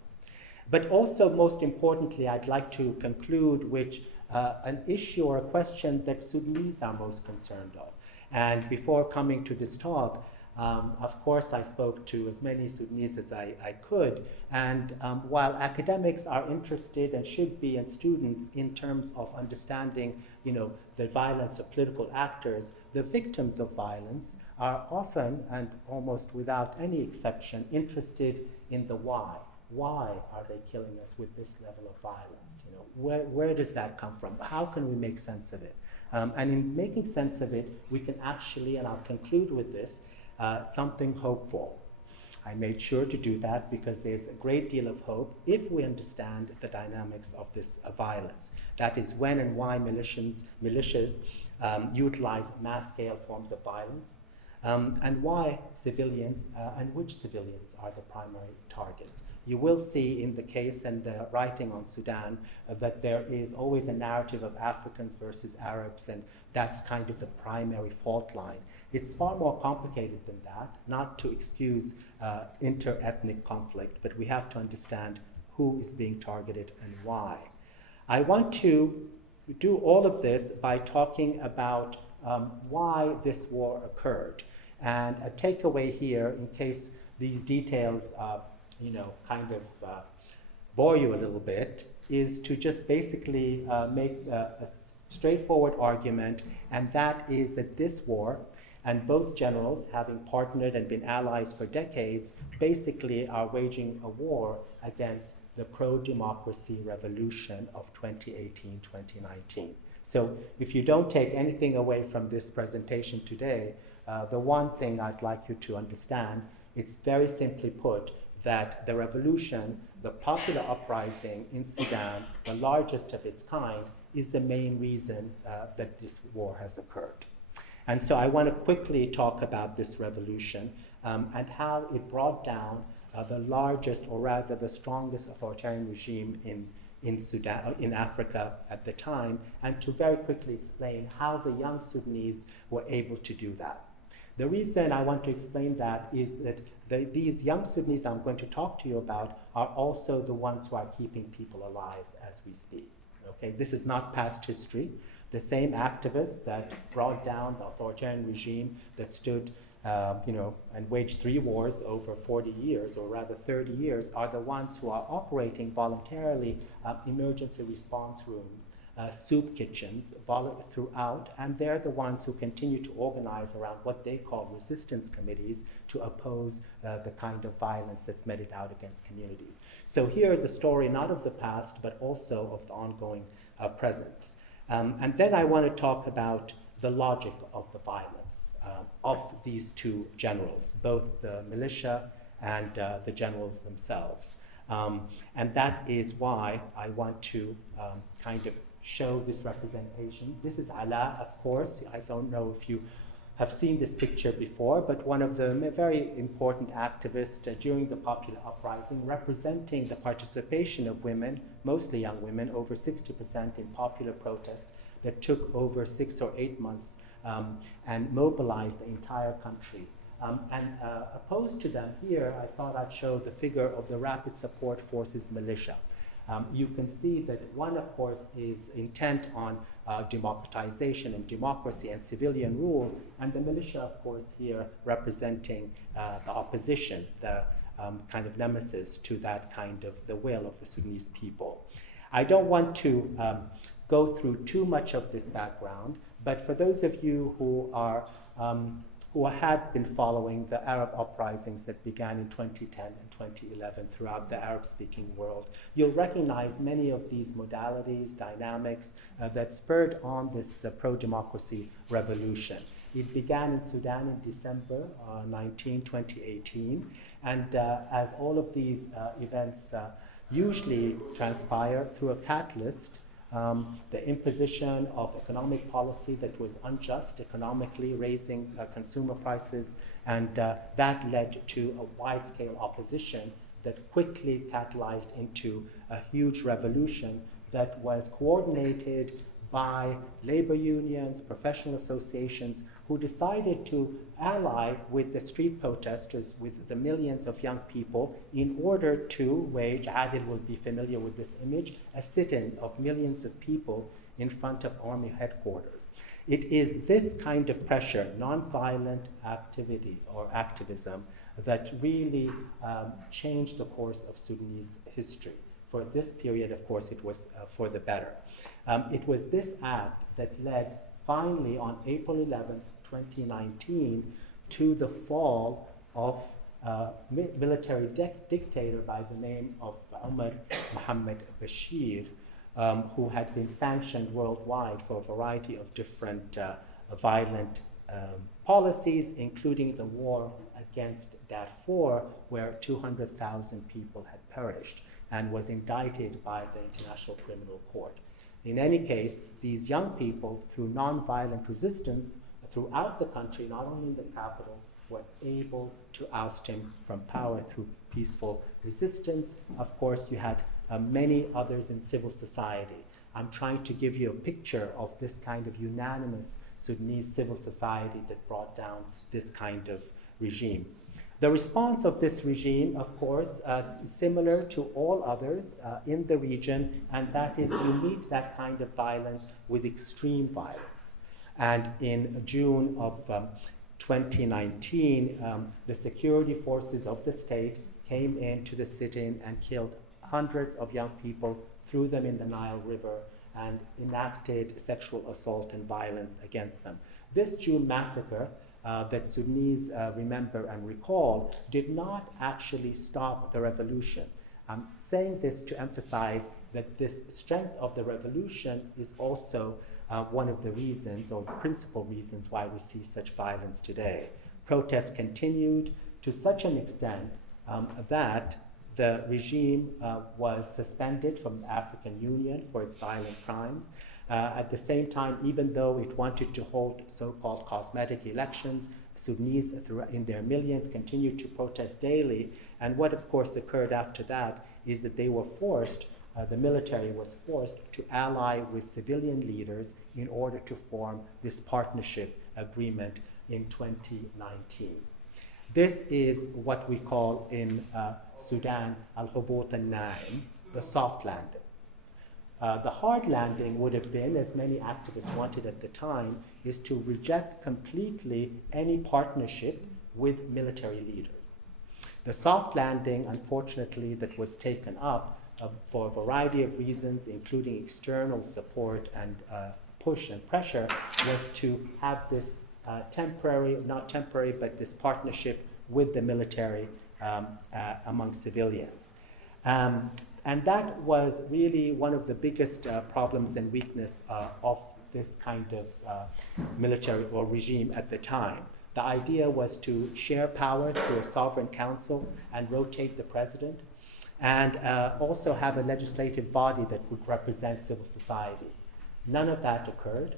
But also, most importantly, I'd like to conclude with an issue or a question that Sudanese are most concerned of. And before coming to this talk, of course, I spoke to as many Sudanese as I could. And while academics are interested and should be, and students, in terms of understanding, the violence of political actors, the victims of violence are often, and almost without any exception, interested in the why. Why are they killing us with this level of violence? Where does that come from? How can we make sense of it? And in making sense of it, we can actually, and I'll conclude with this, something hopeful. I made sure to do that because there's a great deal of hope if we understand the dynamics of this violence. That is, when and why militias utilize mass-scale forms of violence, and why civilians, and which civilians are the primary targets. You will see in the case and the writing on Sudan that there is always a narrative of Africans versus Arabs, and that's kind of the primary fault line. It's far more complicated than that, not to excuse inter-ethnic conflict, but we have to understand who is being targeted and why. I want to do all of this by talking about why this war occurred. And a takeaway here, in case these details bore you a little bit, is to just basically make a straightforward argument, and that is that this war, and both generals, having partnered and been allies for decades, basically are waging a war against the pro-democracy revolution of 2018-2019. So if you don't take anything away from this presentation today, the one thing I'd like you to understand, it's very simply put, that the revolution, the popular uprising in Sudan, the largest of its kind, is the main reason that this war has occurred. And so I want to quickly talk about this revolution and how it brought down the largest, or rather the strongest, authoritarian regime in Sudan, in Africa at the time, and to very quickly explain how the young Sudanese were able to do that. The reason I want to explain that is that these young Sudanese I'm going to talk to you about are also the ones who are keeping people alive as we speak. Okay, this is not past history. The same activists that brought down the authoritarian regime that stood and waged 3 wars over 40 years, or rather 30 years, are the ones who are operating voluntarily emergency response rooms, soup kitchens throughout, and they're the ones who continue to organize around what they call resistance committees to oppose the kind of violence that's meted out against communities. So here is a story not of the past, but also of the ongoing present. And then I want to talk about the logic of the violence of these two generals, both the militia and the generals themselves. And that is why I want to kind of show this representation. This is Ala, of course. I don't know if you have seen this picture before, but one of the very important activists during the popular uprising, representing the participation of women, mostly young women, over 60% in popular protest that took over 6 or 8 months and mobilized the entire country. Opposed to them here, I thought I'd show the figure of the Rapid Support Forces militia. You can see that one, of course, is intent on democratization and democracy and civilian rule, and the militia, of course, here representing the opposition, the kind of nemesis to that kind of the will of the Sudanese people. I don't want to go through too much of this background, but for those of you who are who had been following the Arab uprisings that began in 2010 and 2011 throughout the Arab-speaking world, you'll recognize many of these modalities, dynamics that spurred on this pro-democracy revolution. It began in Sudan in December 2018, and as all of these events usually transpire through a catalyst, the imposition of economic policy that was unjust economically, raising consumer prices, and that led to a wide-scale opposition that quickly catalyzed into a huge revolution that was coordinated by labor unions, professional associations, who decided to ally with the street protesters, with the millions of young people, in order to wage, Adil will be familiar with this image, a sit-in of millions of people in front of army headquarters. It is this kind of pressure, non-violent activity or activism, that really changed the course of Sudanese history. For this period, of course, it was for the better. It was this act that led finally on April 11th, 2019, to the fall of a military dictator by the name of Omar Mohammed Bashir, who had been sanctioned worldwide for a variety of different violent policies, including the war against Darfur, where 200,000 people had perished, and was indicted by the International Criminal Court. In any case, these young people, through nonviolent resistance throughout the country, not only in the capital, were able to oust him from power through peaceful resistance. Of course, you had many others in civil society. I'm trying to give you a picture of this kind of unanimous Sudanese civil society that brought down this kind of regime. The response of this regime, of course, is similar to all others in the region, and that is you meet that kind of violence with extreme violence. And in June of 2019, the security forces of the state came into the sit-in and killed hundreds of young people, threw them in the Nile River, and enacted sexual assault and violence against them. This June massacre that Sudanese remember and recall did not actually stop the revolution. I'm saying this to emphasize that this strength of the revolution is also one of the reasons, or the principal reasons, why we see such violence today. Protests continued to such an extent that the regime was suspended from the African Union for its violent crimes. At the same time, even though it wanted to hold so-called cosmetic elections, Sudanese in their millions continued to protest daily. And what, of course, occurred after that is that they were forced, the military was forced to ally with civilian leaders in order to form this partnership agreement in 2019. This is what we call in Sudan al-Hubut al-Na'im, the soft landing. The hard landing would have been, as many activists wanted at the time, is to reject completely any partnership with military leaders. The soft landing, unfortunately, that was taken up for a variety of reasons, including external support and push and pressure, was to have this temporary, not temporary, but this partnership with the military among civilians. And that was really one of the biggest problems and weakness of this kind of military or regime at the time. The idea was to share power through a sovereign council and rotate the president, and also have a legislative body that would represent civil society. None of that occurred.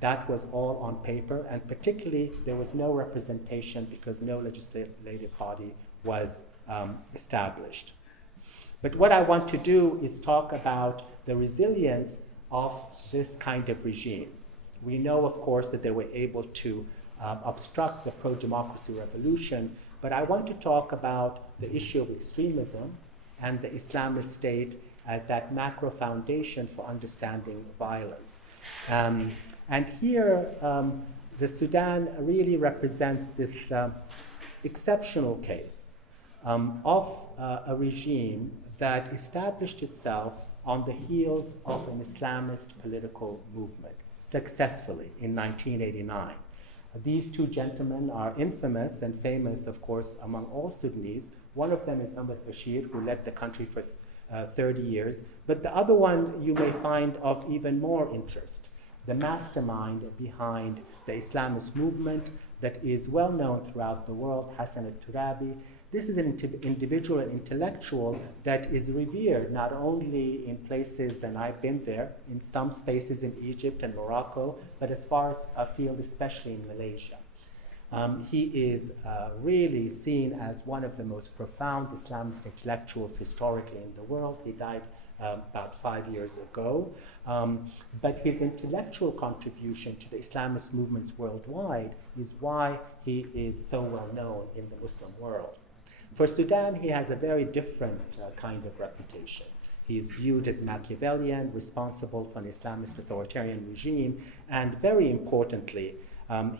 That was all on paper, and particularly there was no representation because no legislative body was established. But what I want to do is talk about the resilience of this kind of regime. We know, of course, that they were able to obstruct the pro-democracy revolution, but I want to talk about the issue of extremism and the Islamist State as that macro foundation for understanding violence. And here, the Sudan really represents this exceptional case of a regime that established itself on the heels of an Islamist political movement successfully in 1989. These two gentlemen are infamous and famous, of course, among all Sudanese. One of them is Omar Bashir, who led the country for 30 years. But the other one you may find of even more interest, the mastermind behind the Islamist movement that is well known throughout the world, Hassan al-Turabi. This is an individual and intellectual that is revered not only in places, and I've been there, in some spaces in Egypt and Morocco, but as far as afield, especially in Malaysia. He is really seen as one of the most profound Islamist intellectuals historically in the world. He died about 5 years ago. But his intellectual contribution to the Islamist movements worldwide is why he is so well known in the Muslim world. For Sudan, he has a very different kind of reputation. He is viewed as Machiavellian, responsible for an Islamist authoritarian regime, and very importantly,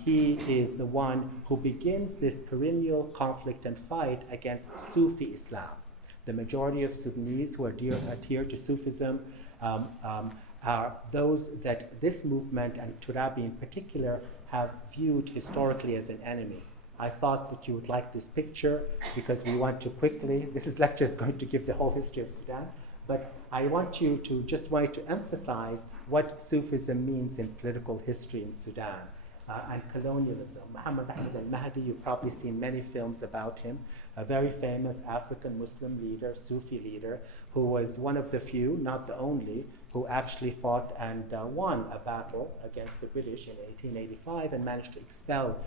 he is the one who begins this perennial conflict and fight against Sufi Islam. The majority of Sudanese who adhere to Sufism are those that this movement, and Turabi in particular, have viewed historically as an enemy. I thought that you would like this picture because we want to quickly, this lecture is going to give the whole history of Sudan, but I want you to emphasize what Sufism means in political history in Sudan and colonialism. Muhammad Ahmad al-Mahdi, you've probably seen many films about him, a very famous African Muslim leader, Sufi leader, who was one of the few, not the only, who actually fought and won a battle against the British in 1885 and managed to expel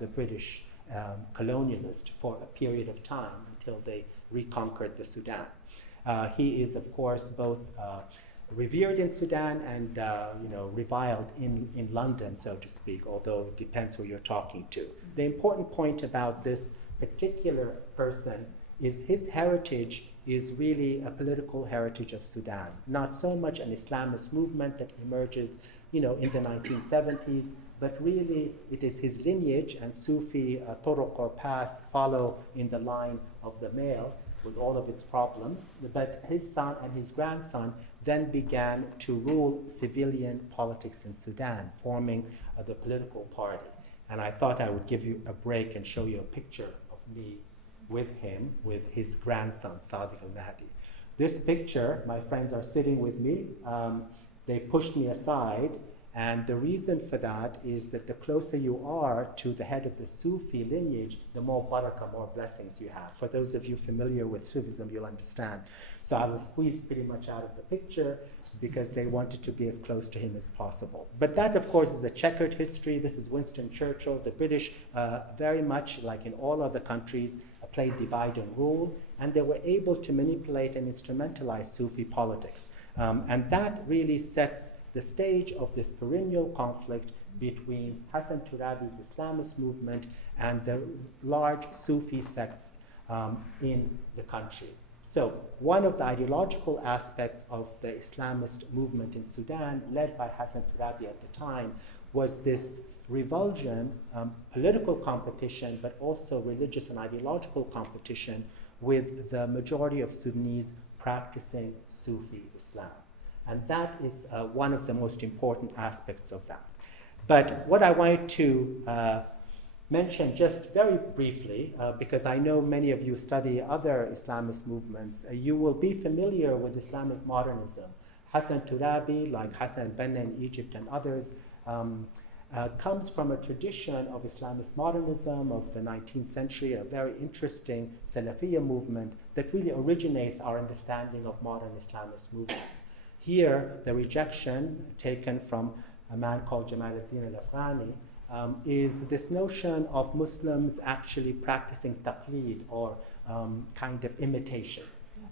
the British colonialists for a period of time until they reconquered the Sudan. He is, of course, both revered in Sudan and reviled in London, so to speak, although it depends who you're talking to. The important point about this particular person is his heritage is really a political heritage of Sudan, not so much an Islamist movement that emerges in the 1970s, but really it is his lineage, and Sufi turuq or paths follow in the line of the male with all of its problems. But his son and his grandson then began to rule civilian politics in Sudan, forming the political party. And I thought I would give you a break and show you a picture of me with him, with his grandson, Sadiq al-Mahdi. This picture, my friends are sitting with me. They pushed me aside, and the reason for that is that the closer you are to the head of the Sufi lineage, the more barakah, more blessings you have. For those of you familiar with Sufism, you'll understand. So I was squeezed pretty much out of the picture because they wanted to be as close to him as possible. But that, of course, is a checkered history. This is Winston Churchill. The British, very much like in all other countries, played divide and rule, and they were able to manipulate and instrumentalize Sufi politics. And that really sets the stage of this perennial conflict between Hassan Turabi's Islamist movement and the large Sufi sects in the country. So one of the ideological aspects of the Islamist movement in Sudan, led by Hassan Turabi at the time, was this revulsion, political competition, but also religious and ideological competition with the majority of Sudanese practicing Sufi Islam. And that is one of the most important aspects of that. But what I wanted to mention just very briefly, because I know many of you study other Islamist movements, you will be familiar with Islamic modernism. Hassan Turabi, like Hassan al-Banna in Egypt and others, comes from a tradition of Islamist modernism of the 19th century, a very interesting Salafiyya movement that really originates our understanding of modern Islamist movements. Here, the rejection taken from a man called Jamal al-Din al-Afghani is this notion of Muslims actually practicing taqlid or kind of imitation.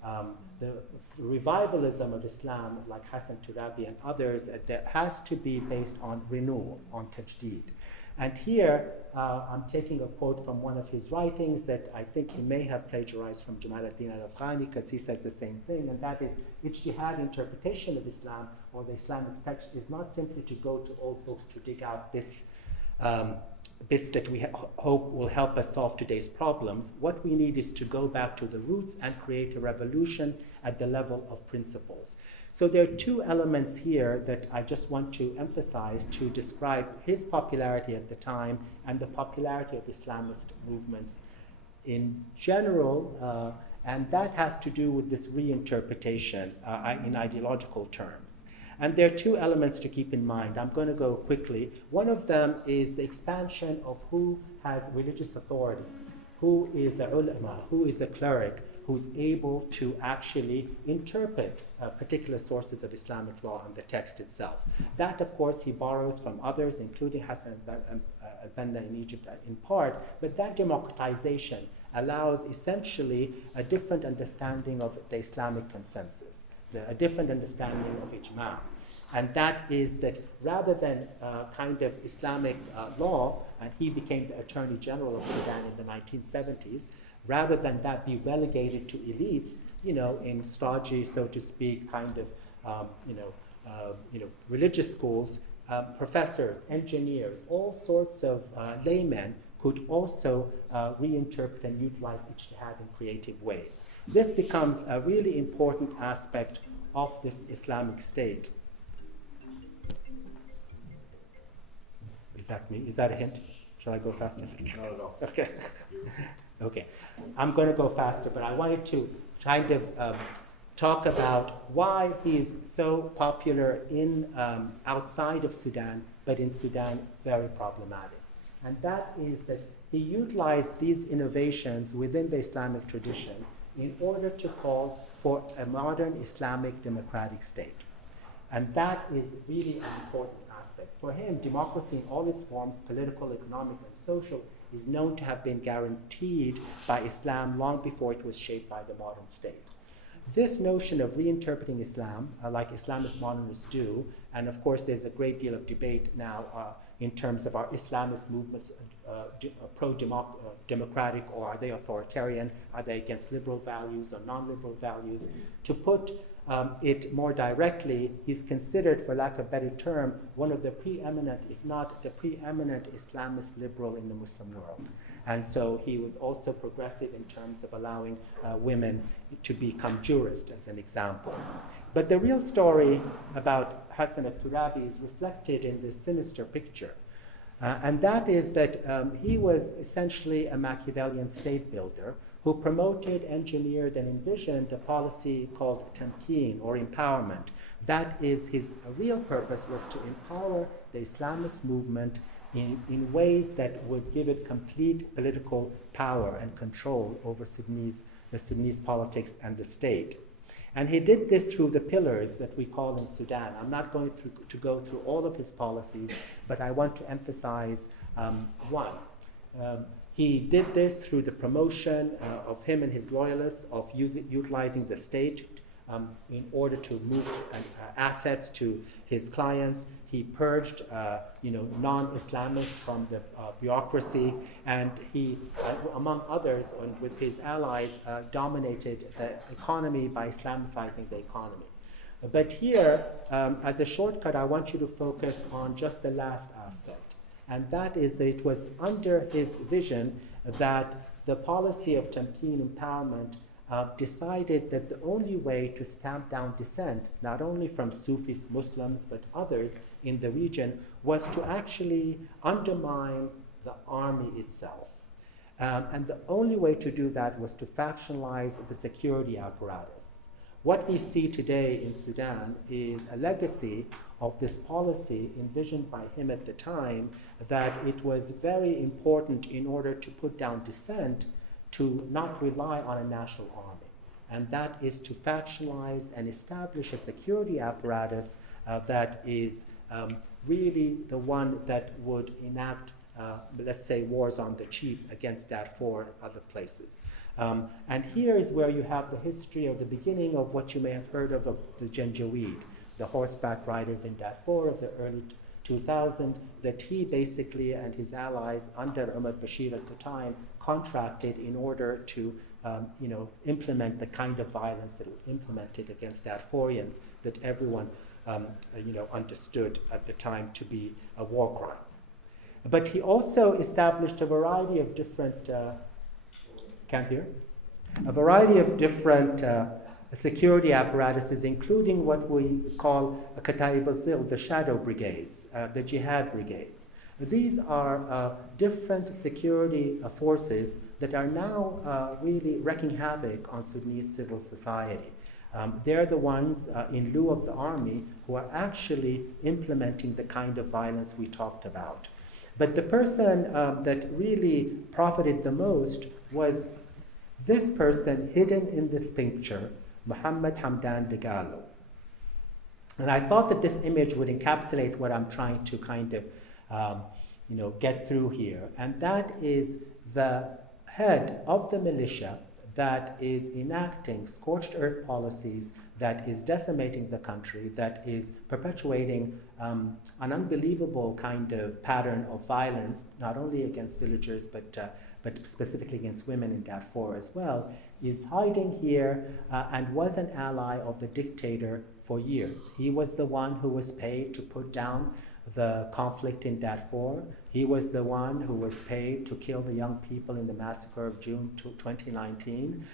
The revivalism of Islam, like Hassan Turabi and others, that has to be based on renewal, on tajdeed. And here, I'm taking a quote from one of his writings that I think he may have plagiarized from Jamal ad-Din al-Afghani, because he says the same thing, and that is, ijtihad interpretation of Islam, or the Islamic text, is not simply to go to old books to dig out bits that we hope will help us solve today's problems. What we need is to go back to the roots and create a revolution at the level of principles. So there are two elements here that I just want to emphasize to describe his popularity at the time and the popularity of Islamist movements in general, and that has to do with this reinterpretation in ideological terms. And there are two elements to keep in mind. I'm going to go quickly. One of them is the expansion of who has religious authority, who is a ulama, who is a cleric, who's able to actually interpret particular sources of Islamic law and the text itself. That, of course, he borrows from others, including Hassan al-Banna in Egypt in part, but that democratization allows essentially a different understanding of the Islamic consensus, a different understanding of ijma. And that is that rather than kind of Islamic law, and he became the Attorney General of Sudan in the 1970s, rather than that be relegated to elites, in stodgy, so to speak, kind of, religious schools, professors, engineers, all sorts of laymen could also reinterpret and utilize ijtihad in creative ways. This becomes a really important aspect of this Islamic State. Is that me? Is that a hint? Shall I go faster? Not at all. Okay. Okay. I'm going to go faster, but I wanted to kind of talk about why he is so popular in outside of Sudan, but in Sudan very problematic. And that is that he utilized these innovations within the Islamic tradition in order to call for a modern Islamic democratic state. And that is really an important aspect. For him, democracy in all its forms, political, economic, and social, is known to have been guaranteed by Islam long before it was shaped by the modern state. This notion of reinterpreting Islam, like Islamist modernists do, and of course there's a great deal of debate now in terms of our Islamist movements, pro-democratic, or are they authoritarian? Are they against liberal values or non-liberal values? To put it more directly, he's considered, for lack of a better term, one of the preeminent, if not the preeminent Islamist liberal in the Muslim world. And so he was also progressive in terms of allowing women to become jurists, as an example. But the real story about Hassan al-Turabi is reflected in this sinister picture. And that is that he was essentially a Machiavellian state builder who promoted, engineered, and envisioned a policy called tamkeen, or empowerment. That is, his real purpose was to empower the Islamist movement in ways that would give it complete political power and control over the Sudanese politics and the state. And he did this through the pillars that we call in Sudan. I'm not going to go through all of his policies, but I want to emphasize one. He did this through the promotion of him and his loyalists of utilizing the state in order to move assets to his clients. He purged, non-Islamists from the bureaucracy, and he, among others, and with his allies, dominated the economy by Islamicizing the economy. But here, as a shortcut, I want you to focus on just the last aspect. And that is that it was under his vision that the policy of tamkeen empowerment decided that the only way to stamp down dissent, not only from Sufis, Muslims, but others in the region, was to actually undermine the army itself. And the only way to do that was to factionalize the security apparatus. What we see today in Sudan is a legacy of this policy envisioned by him at the time, that it was very important in order to put down dissent to not rely on a national army. And that is to factionalize and establish a security apparatus that is really the one that would enact let's say, wars on the cheap against Darfur and other places. And here is where you have the history or the beginning of what you may have heard of the Janjaweed, the horseback riders in Darfur of the early 2000s, that he basically and his allies under Umar Bashir at the time contracted in order to implement the kind of violence that was implemented against Darfurians that everyone understood at the time to be a war crime. But he also established a variety of different security apparatuses, including what we call Kataib al-Zil, the shadow brigades, the jihad brigades. These are different security forces that are now really wreaking havoc on Sudanese civil society. They're the ones, in lieu of the army, who are actually implementing the kind of violence we talked about. But the person that really profited the most was this person hidden in this picture, Muhammad Hamdan Dagalo. And I thought that this image would encapsulate what I'm trying to kind of get through here. And that is the head of the militia that is enacting scorched earth policies, that is decimating the country, that is perpetuating an unbelievable kind of pattern of violence, not only against villagers, but specifically against women in Darfur as well, is hiding here and was an ally of the dictator for years. He was the one who was paid to put down the conflict in Darfur. He was the one who was paid to kill the young people in the massacre of June 2019.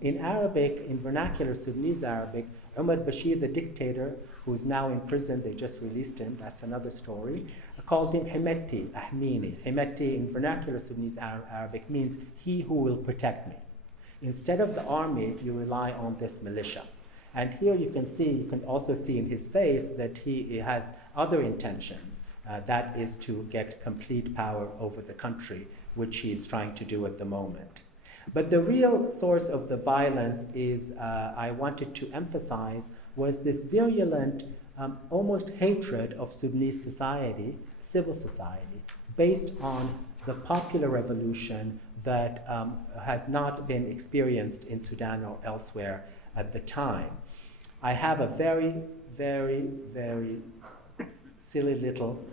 In Arabic, in vernacular Sudanese Arabic, Umar Bashir, the dictator, who's now in prison, they just released him, that's another story, called him Himeti, Ahmini. Himeti in vernacular Sudanese Arabic means he who will protect me. Instead of the army, you rely on this militia. And here you can also see in his face that he has other intentions. That is to get complete power over the country, which he is trying to do at the moment. But the real source of the violence is, I wanted to emphasize, was this virulent, almost hatred of Sudanese society, civil society, based on the popular revolution that had not been experienced in Sudan or elsewhere at the time. I have a very, very, very silly little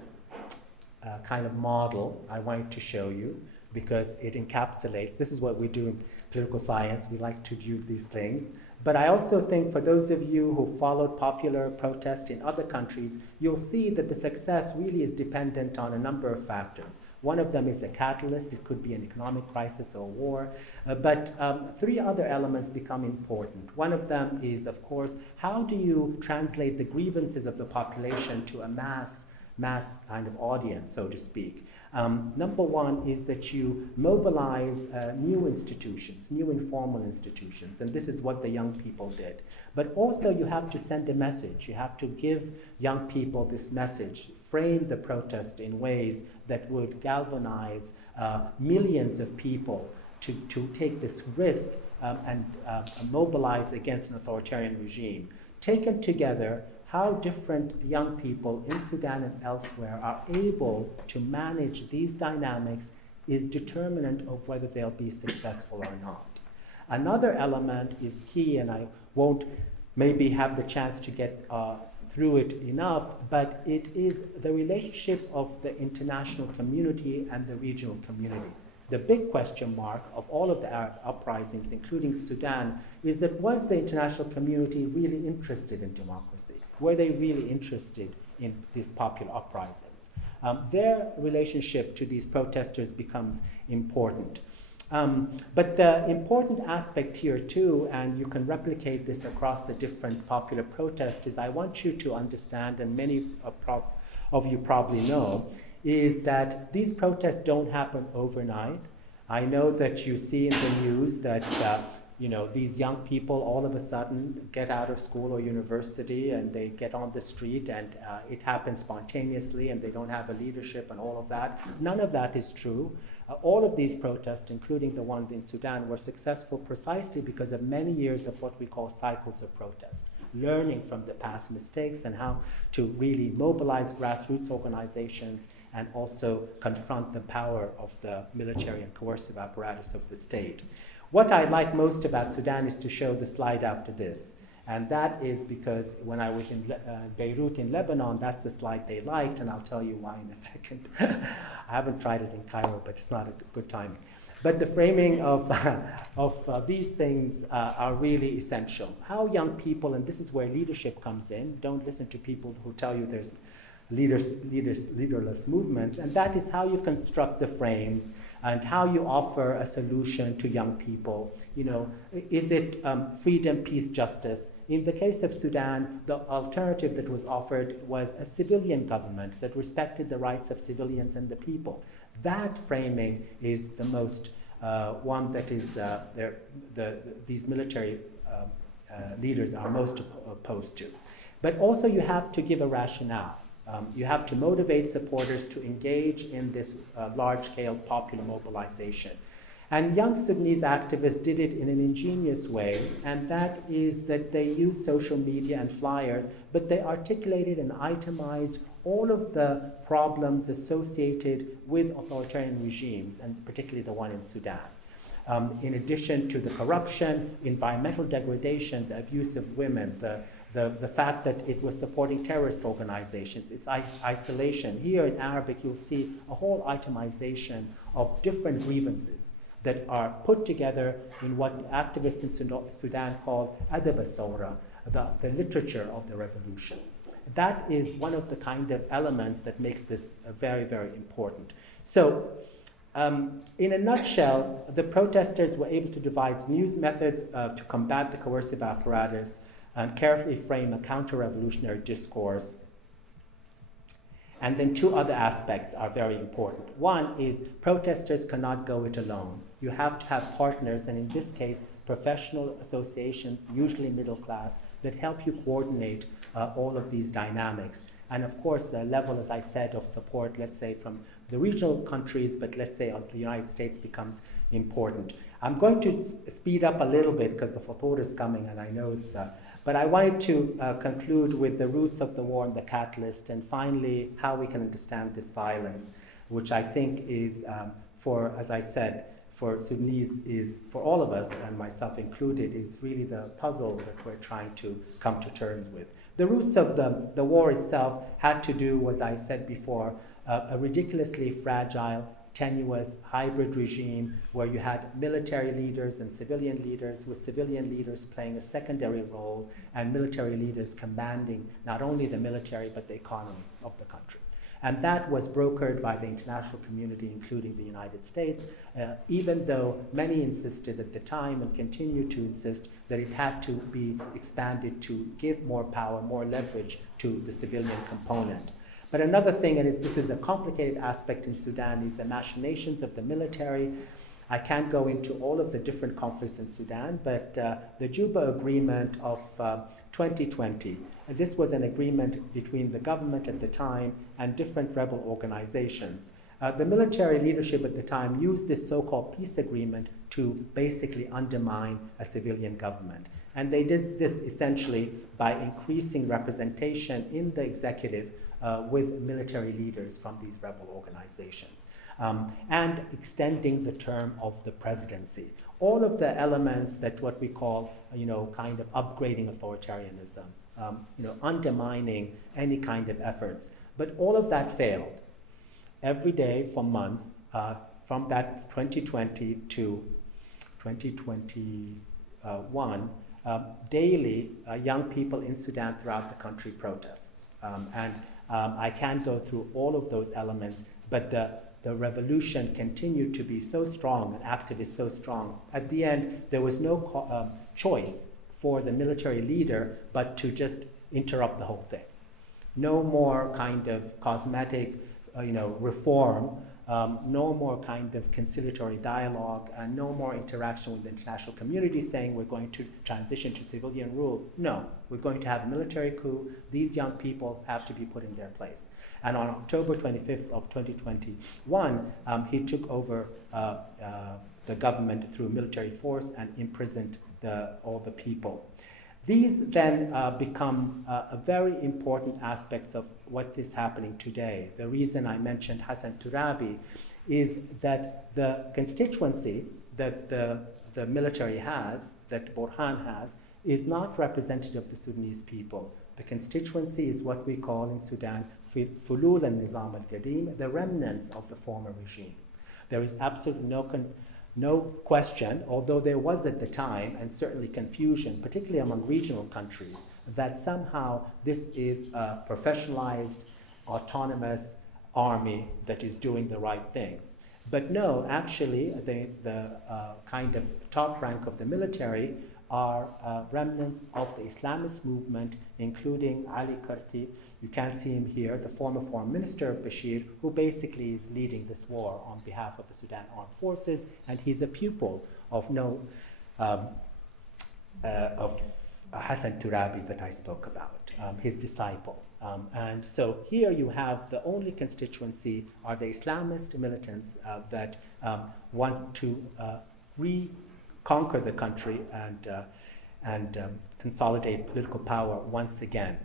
kind of model I wanted to show you because it encapsulates, this is what we do in political science, we like to use these things. But I also think for those of you who followed popular protest in other countries, you'll see that the success really is dependent on a number of factors. One of them is a catalyst. It could be an economic crisis or war. But three other elements become important. One of them is, of course, how do you translate the grievances of the population to a mass kind of audience, so to speak? Number one is that you mobilize new institutions, new informal institutions, and this is what the young people did. But also you have to send a message. You have to give young people this message, frame the protest in ways that would galvanize millions of people to take this risk and mobilize against an authoritarian regime. Taken together, how different young people in Sudan and elsewhere are able to manage these dynamics is determinant of whether they'll be successful or not. Another element is key, and I won't maybe have the chance to get through it enough, but it is the relationship of the international community and the regional community. The big question mark of all of the Arab uprisings, including Sudan, is that was the international community really interested in democracy? Were they really interested in these popular uprisings? Their relationship to these protesters becomes important. But the important aspect here too, and you can replicate this across the different popular protests, is I want you to understand, and many of you probably know, is that these protests don't happen overnight. I know that you see in the news that these young people all of a sudden get out of school or university and they get on the street and it happens spontaneously and they don't have a leadership and all of that. None of that is true. All of these protests, including the ones in Sudan, were successful precisely because of many years of what we call cycles of protest. learning from the past mistakes and how to really mobilize grassroots organizations and also confront the power of the military and coercive apparatus of the state. What I like most about Sudan is to show the slide after this. And that is because when I was in Beirut in Lebanon, that's the slide they liked, and I'll tell you why in a second. I haven't tried it in Cairo, but it's not a good timing. But the framing of these things are really essential. How young people, and this is where leadership comes in, don't listen to people who tell you there's leaderless movements, and that is how you construct the frames and how you offer a solution to young people. You know, is it freedom, peace, justice? In the case of Sudan, the alternative that was offered was a civilian government that respected the rights of civilians and the people. That framing is the most one that is these military leaders are most opposed to. But also you have to give a rationale. You have to motivate supporters to engage in this large-scale popular mobilization. And young Sudanese activists did it in an ingenious way, and that is that they used social media and flyers, but they articulated and itemized all of the problems associated with authoritarian regimes, and particularly the one in Sudan. In addition to the corruption, environmental degradation, the abuse of women, the fact that it was supporting terrorist organizations, its isolation. Here in Arabic, you'll see a whole itemization of different grievances that are put together in what activists in Sudan call adab al-sawra, the literature of the revolution. That is one of the kind of elements that makes this very, very important. So, in a nutshell, the protesters were able to devise new methods to combat the coercive apparatus and carefully frame a counter-revolutionary discourse. And then two other aspects are very important. One is protesters cannot go it alone. You have to have partners, and in this case, professional associations, usually middle class, that help you coordinate all of these dynamics. And of course, the level, as I said, of support, let's say from the regional countries, but let's say of the United States becomes important. I'm going to speed up a little bit because the photo is coming, and I know it's, but I wanted to conclude with the roots of the war and the catalyst, and finally, how we can understand this violence, which I think is, for, as I said, for Sudanese is, for all of us, and myself included, is really the puzzle that we're trying to come to terms with. The roots of the war itself had to do, as I said before, a ridiculously fragile, tenuous, hybrid regime where you had military leaders and civilian leaders, with civilian leaders playing a secondary role and military leaders commanding not only the military but the economy of the country. And that was brokered by the international community, including the United States, even though many insisted at the time and continue to insist that it had to be expanded to give more power, more leverage to the civilian component. But another thing, and this is a complicated aspect in Sudan, is the machinations of the military. I can't go into all of the different conflicts in Sudan, but the Juba Agreement of 2020, and this was an agreement between the government at the time and different rebel organizations. The military leadership at the time used this so-called peace agreement to basically undermine a civilian government. And they did this essentially by increasing representation in the executive with military leaders from these rebel organizations, and extending the term of the presidency. All of the elements that what we call, kind of upgrading authoritarianism, undermining any kind of efforts. But all of that failed. Every day for months, from that 2020 to 2021, daily young people in Sudan throughout the country protests. I can't go through all of those elements, but the revolution continued to be so strong and activists so strong. At the end, there was no choice for the military leader but to just interrupt the whole thing. No more kind of cosmetic, reform, no more kind of conciliatory dialogue, and no more interaction with the international community saying we're going to transition to civilian rule. No, we're going to have a military coup. These young people have to be put in their place. And on October 25th of 2021, he took over the government through military force and imprisoned all the people. These then become a very important aspects of what is happening today. The reason I mentioned Hassan Turabi is that the constituency that the military has, that Burhan has, is not representative of the Sudanese people. The constituency is what we call in Sudan Fulul al-Nizam al-Qadim, the remnants of the former regime. There is absolutely no question, although there was at the time, and certainly confusion, particularly among regional countries, that somehow this is a professionalized, autonomous army that is doing the right thing. But no, actually, the kind of top rank of the military are remnants of the Islamist movement, including Ali Karti. You can see him here, the former foreign minister of Bashir, who basically is leading this war on behalf of the Sudan Armed Forces, and he's a pupil of Hassan Turabi that I spoke about, his disciple. And so here you have the only constituency are the Islamist militants that want to reconquer the country and consolidate political power once again.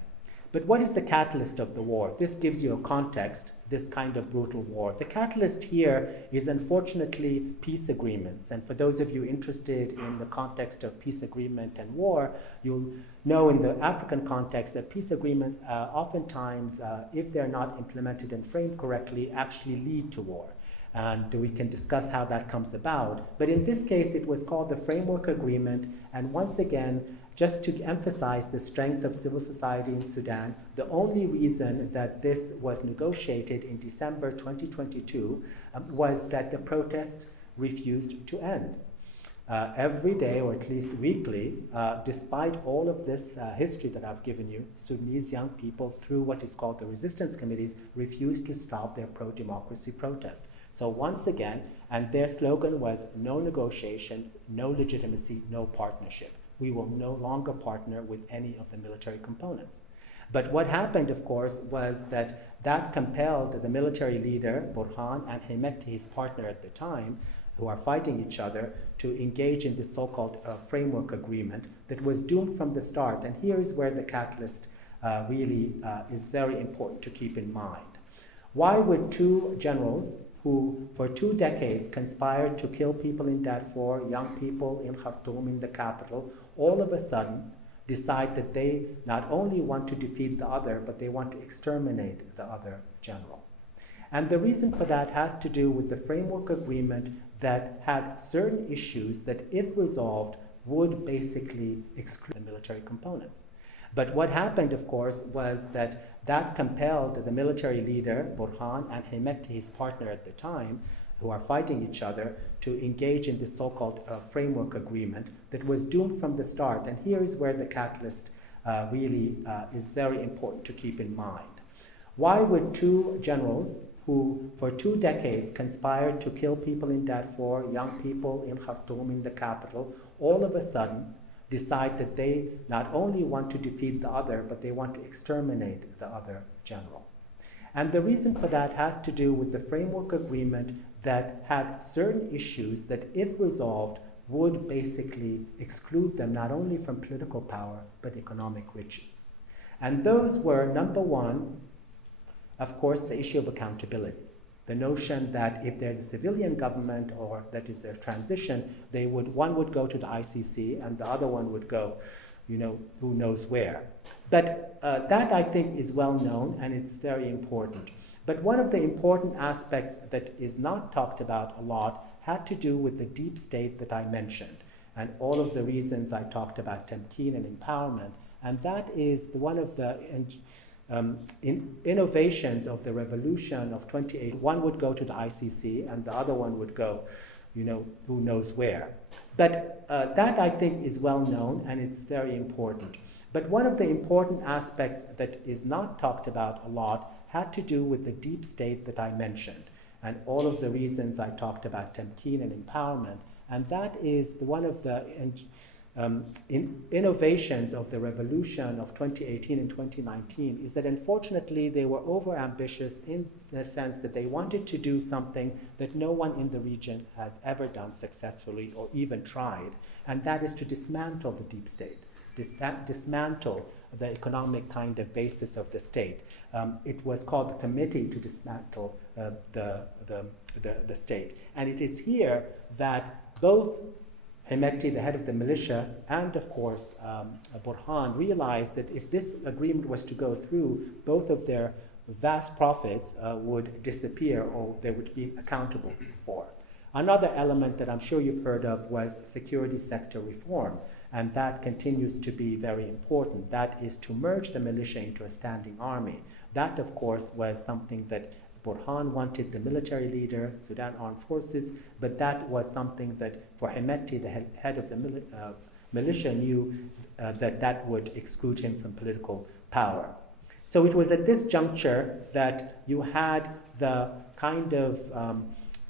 But what is the catalyst of the war? This gives you a context, this kind of brutal war. The catalyst here is unfortunately peace agreements. And for those of you interested in the context of peace agreement and war, you'll know in the African context that peace agreements oftentimes, if they're not implemented and framed correctly, actually lead to war. And we can discuss how that comes about. But in this case, it was called the Framework Agreement. And once again, just to emphasize the strength of civil society in Sudan, the only reason that this was negotiated in December 2022 was that the protests refused to end. Every day, or at least weekly, despite all of this history that I've given you, Sudanese young people, through what is called the resistance committees, refused to stop their pro-democracy protest. So once again, and their slogan was no negotiation, no legitimacy, no partnership. We will no longer partner with any of the military components. But what happened, of course, was that compelled the military leader, Burhan, and Hemeti, his partner at the time, who are fighting each other, to engage in this so-called framework agreement that was doomed from the start. And here is where the catalyst really is very important to keep in mind. Why would two generals who for 2 decades conspired to kill people in Darfur, young people in Khartoum, in the capital, all of a sudden decide that they not only want to defeat the other, but they want to exterminate the other general? And the reason for that has to do with the framework agreement that had certain issues that, if resolved, would basically exclude the military components. But what happened, of course, was that compelled the military leader, Burhan, and Hemeti, his partner at the time, who are fighting each other, to engage in this so-called framework agreement that was doomed from the start. And here is where the catalyst really is very important to keep in mind. Why would two generals who for 2 decades conspired to kill people in Darfur, young people in Khartoum, in the capital, all of a sudden decide that they not only want to defeat the other, but they want to exterminate the other general? And the reason for that has to do with the framework agreement that had certain issues that, if resolved, would basically exclude them not only from political power, but economic riches. And those were, number one, of course, the issue of accountability. The notion that if there's a civilian government, or that is their transition, one would go to the ICC and the other one would go, who knows where. But that, I think, is well known, and it's very important. But one of the important aspects that is not talked about a lot had to do with the deep state that I mentioned, and all of the reasons I talked about Temkin and empowerment. And that is one of the innovations of the revolution of 28. One would go to the ICC and the other one would go, who knows where. But that, I think, is well known, and it's very important. But one of the important aspects that is not talked about a lot had to do with the deep state that I mentioned, and all of the reasons I talked about Temkin and empowerment. And that is one of the innovations of the revolution of 2018 and 2019, is that unfortunately they were overambitious in the sense that they wanted to do something that no one in the region had ever done successfully or even tried, and that is to dismantle the deep state. dismantle the economic kind of basis of the state. It was called the Committee to Dismantle the State. And it is here that both Hemeti, the head of the militia, and of course Burhan realized that if this agreement was to go through, both of their vast profits would disappear or they would be accountable for. Another element that I'm sure you've heard of was security sector reform, and that continues to be very important. That is to merge the militia into a standing army. That, of course, was something that Burhan wanted, the military leader, Sudan Armed Forces, but that was something that for Hemeti, the head of the militia, knew that would exclude him from political power. So it was at this juncture that you had the kind of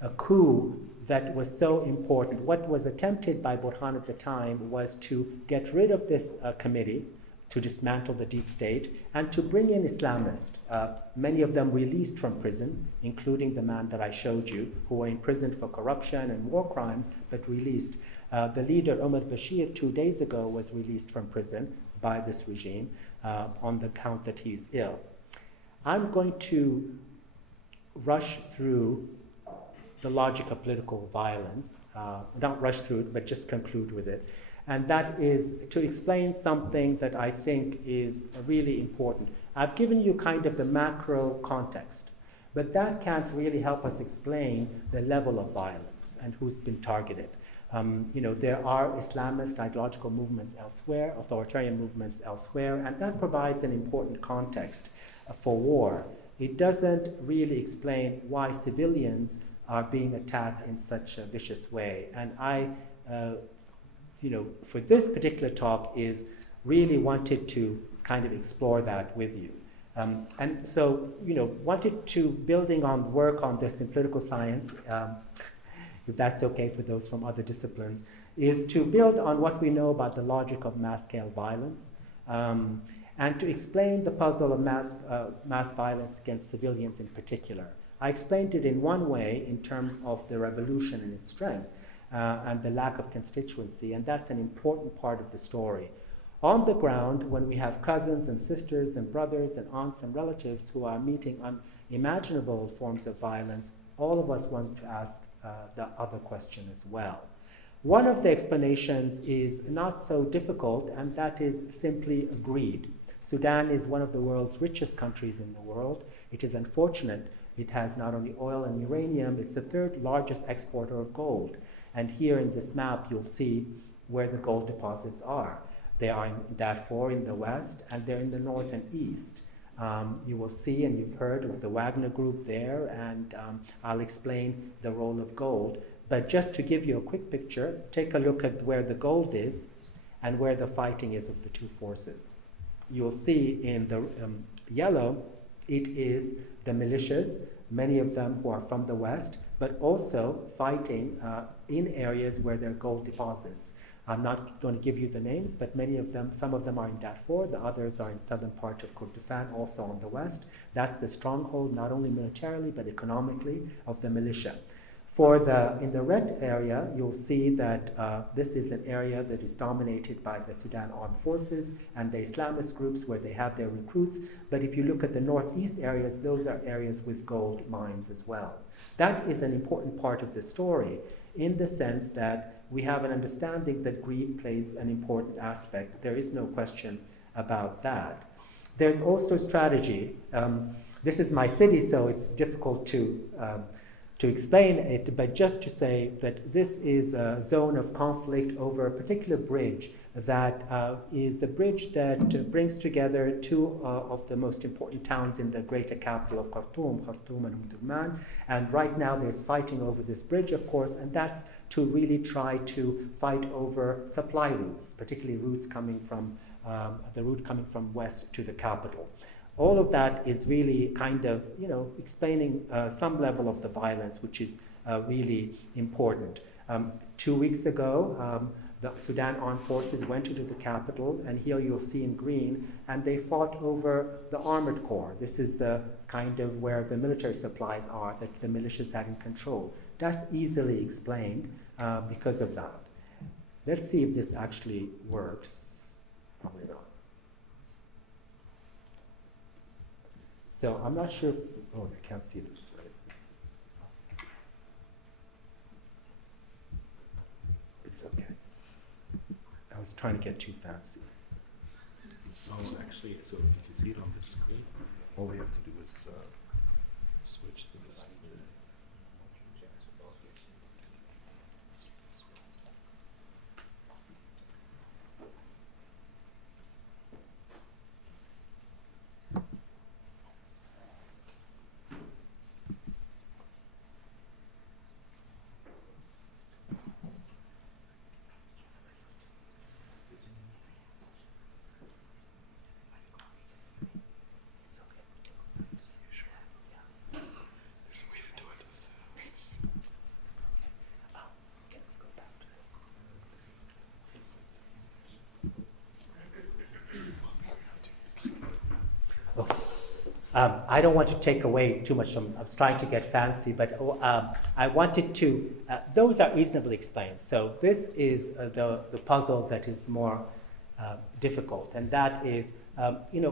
a coup that was so important. What was attempted by Burhan at the time was to get rid of this committee, to dismantle the deep state, and to bring in Islamists, many of them released from prison, including the man that I showed you, who were imprisoned for corruption and war crimes, but released. The leader, Omar Bashir, 2 days ago was released from prison by this regime on the count that he's ill. I'm going to rush through the logic of political violence, not rush through it, but just conclude with it. And that is to explain something that I think is really important. I've given you kind of the macro context, but that can't really help us explain the level of violence and who's been targeted. There are Islamist ideological movements elsewhere, authoritarian movements elsewhere, and that provides an important context for war. It doesn't really explain why civilians are being attacked in such a vicious way. And I, for this particular talk, is really wanted to kind of explore that with you. And so, wanted to, building on work on this in political science, if that's okay for those from other disciplines, is to build on what we know about the logic of mass-scale violence, and to explain the puzzle of mass violence against civilians in particular. I explained it in one way in terms of the revolution and its strength and the lack of constituency, and that's an important part of the story. On the ground, when we have cousins and sisters and brothers and aunts and relatives who are meeting unimaginable forms of violence, all of us want to ask the other question as well. One of the explanations is not so difficult, and that is simply greed. Sudan is one of the world's richest countries in the world. It is unfortunate. It has not only oil and uranium, it's the third largest exporter of gold. And here in this map, you'll see where the gold deposits are. They are in Darfur in the west, and they're in the north and east. You will see, and you've heard of the Wagner Group there, and I'll explain the role of gold. But just to give you a quick picture, take a look at where the gold is and where the fighting is of the two forces. You'll see in the yellow, it is the militias, many of them who are from the west, but also fighting in areas where there are gold deposits. I'm not going to give you the names, but many of them, some of them are in Darfur, the others are in southern part of Kurdistan, also on the west. That's the stronghold, not only militarily, but economically, of the militia. In the red area, you'll see that this is an area that is dominated by the Sudan Armed Forces and the Islamist groups where they have their recruits. But if you look at the northeast areas, those are areas with gold mines as well. That is an important part of the story in the sense that we have an understanding that greed plays an important aspect. There is no question about that. There's also strategy. This is my city, so it's difficult to explain it, but just to say that this is a zone of conflict over a particular bridge that is the bridge that brings together two of the most important towns in the greater capital of Khartoum and Omdurman. And right now there's fighting over this bridge, of course, and that's to really try to fight over supply routes, particularly routes coming from the route coming from west to the capital. All of that is really kind of, explaining some level of the violence, which is really important. 2 weeks ago, the Sudan Armed Forces went into the capital, and here you'll see in green, and they fought over the armored corps. This is the kind of where the military supplies are that the militias had in control. That's easily explained because of that. Let's see if this actually works. Probably not. So I'm not sure. Oh, you can't see this, right? It's okay. I was trying to get too fancy. Oh, actually, so if you can see it on the screen, all we have to do is switch to this. I don't want to take away too much. I was trying to get fancy, but I wanted to, those are reasonably explained. So this is the puzzle that is more difficult, and that is,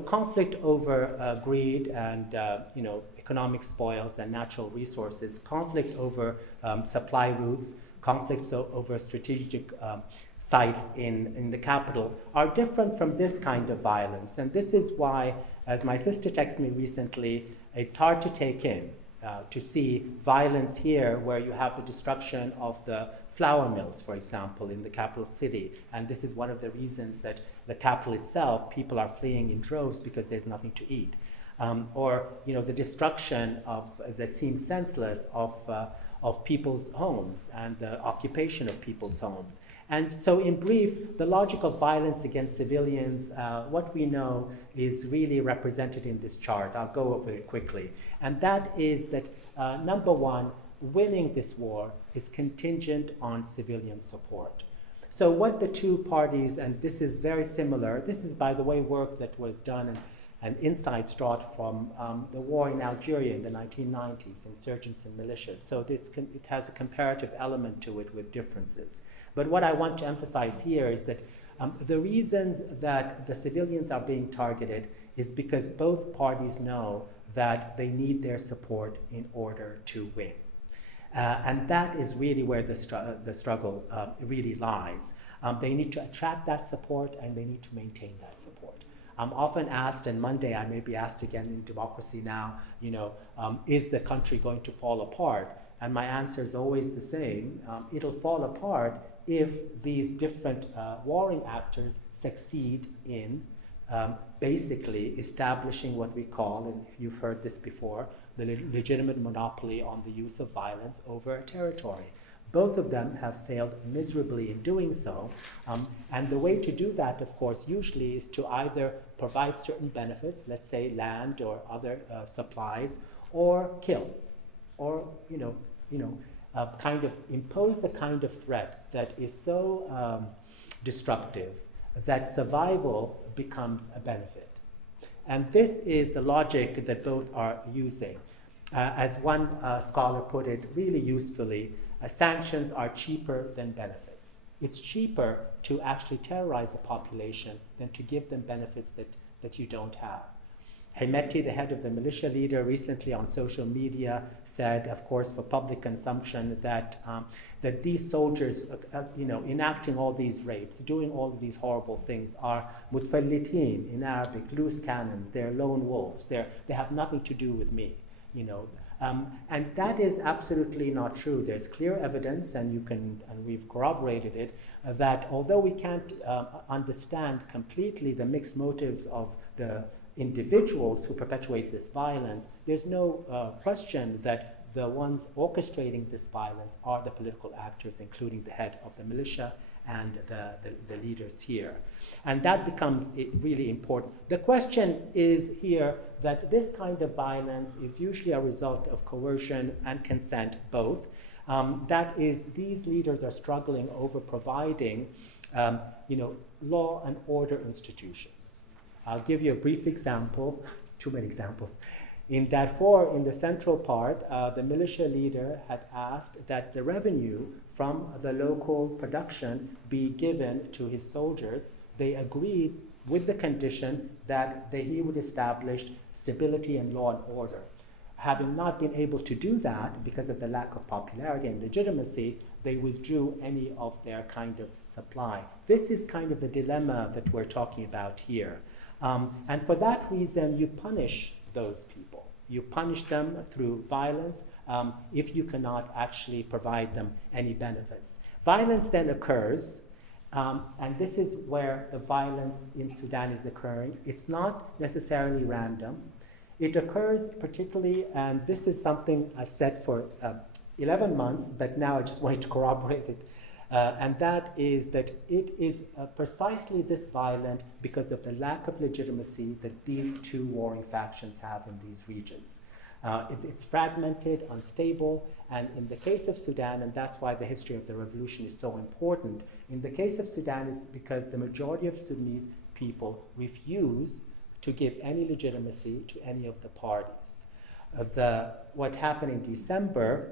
conflict over greed and, economic spoils and natural resources, conflict over supply routes, conflicts over strategic sites in the capital are different from this kind of violence. And this is why, as my sister texted me recently, it's hard to take in, to see violence here where you have the destruction of the flour mills, for example, in the capital city. And this is one of the reasons that the capital itself, people are fleeing in droves because there's nothing to eat. Or the destruction that seems senseless of people's homes and the occupation of people's homes. And so in brief, the logic of violence against civilians, what we know is really represented in this chart. I'll go over it quickly. And that is that, number one, winning this war is contingent on civilian support. So what the two parties, and this is very similar, this is, by the way, work that was done and insights drawn from the war in Algeria in the 1990s, insurgents and militias. So it has a comparative element to it with differences. But what I want to emphasize here is that the reasons that the civilians are being targeted is because both parties know that they need their support in order to win. And that is really where the struggle really lies. They need to attract that support and they need to maintain that support. I'm often asked, and Monday I may be asked again in Democracy Now!, is the country going to fall apart? And my answer is always the same. It'll fall apart if these different warring actors succeed in basically establishing what we call, and you've heard this before, the legitimate monopoly on the use of violence over a territory. Both of them have failed miserably in doing so. And the way to do that, of course, usually is to either provide certain benefits, let's say land or other supplies, or kill, or kind of impose a kind of threat that is so destructive that survival becomes a benefit. And this is the logic that both are using. As one scholar put it really usefully, sanctions are cheaper than benefits. It's cheaper to actually terrorize a population than to give them benefits that you don't have. Hemeti, the head of the militia leader, recently on social media said, of course, for public consumption, that these soldiers, enacting all these rapes, doing all of these horrible things, are mutfallitin, in Arabic, loose cannons. They're lone wolves. They have nothing to do with me, And that is absolutely not true. There's clear evidence, and we've corroborated it, that although we can't understand completely the mixed motives of the individuals who perpetuate this violence, there's no question that the ones orchestrating this violence are the political actors, including the head of the militia and the leaders here. And that becomes really important. The question is here that this kind of violence is usually a result of coercion and consent, both. That is, these leaders are struggling over providing, law and order institutions. I'll give you a brief example, too many examples. In Darfur, in the central part, the militia leader had asked that the revenue from the local production be given to his soldiers. They agreed with the condition that he would establish stability and law and order. Having not been able to do that because of the lack of popularity and legitimacy, they withdrew any of their kind of supply. This is kind of the dilemma that we're talking about here. And for that reason, you punish those people. You punish them through violence if you cannot actually provide them any benefits. Violence then occurs, and this is where the violence in Sudan is occurring. It's not necessarily random. It occurs particularly, and this is something I've said for 11 months, but now I just wanted to corroborate it. And that is that it is precisely this violent because of the lack of legitimacy that these two warring factions have in these regions. It's fragmented, unstable, and in the case of Sudan, and that's why the history of the revolution is so important, in the case of Sudan is because the majority of Sudanese people refuse to give any legitimacy to any of the parties. What happened in December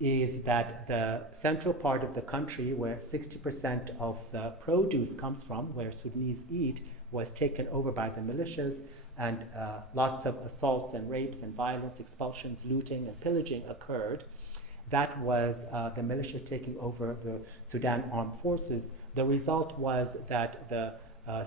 is that the central part of the country, where 60% of the produce comes from, where Sudanese eat, was taken over by the militias, and lots of assaults and rapes and violence, expulsions, looting and pillaging occurred. That was the militia taking over the Sudan Armed Forces. The result was that the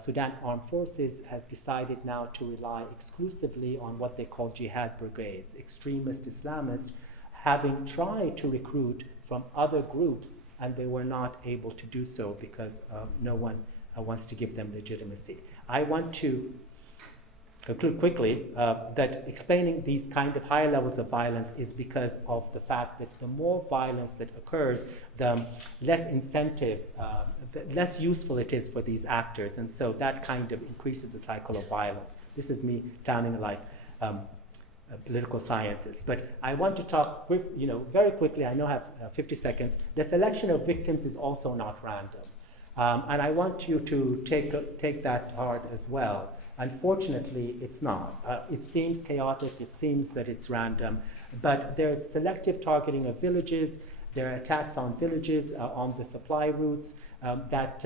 Sudan Armed Forces have decided now to rely exclusively on what they call jihad brigades, extremist Islamists, having tried to recruit from other groups, and they were not able to do so because no one wants to give them legitimacy. I want to conclude quickly that explaining these kind of higher levels of violence is because of the fact that the more violence that occurs, the less incentive, the less useful it is for these actors, and so that kind of increases the cycle of violence. This is me sounding like a political scientist, but I want to talk very quickly. I know I have 50 seconds. The selection of victims is also not random, and I want you to take that hard as well. Unfortunately, it's not. It seems chaotic, it seems that it's random, but there's selective targeting of villages, there are attacks on villages, on the supply routes. That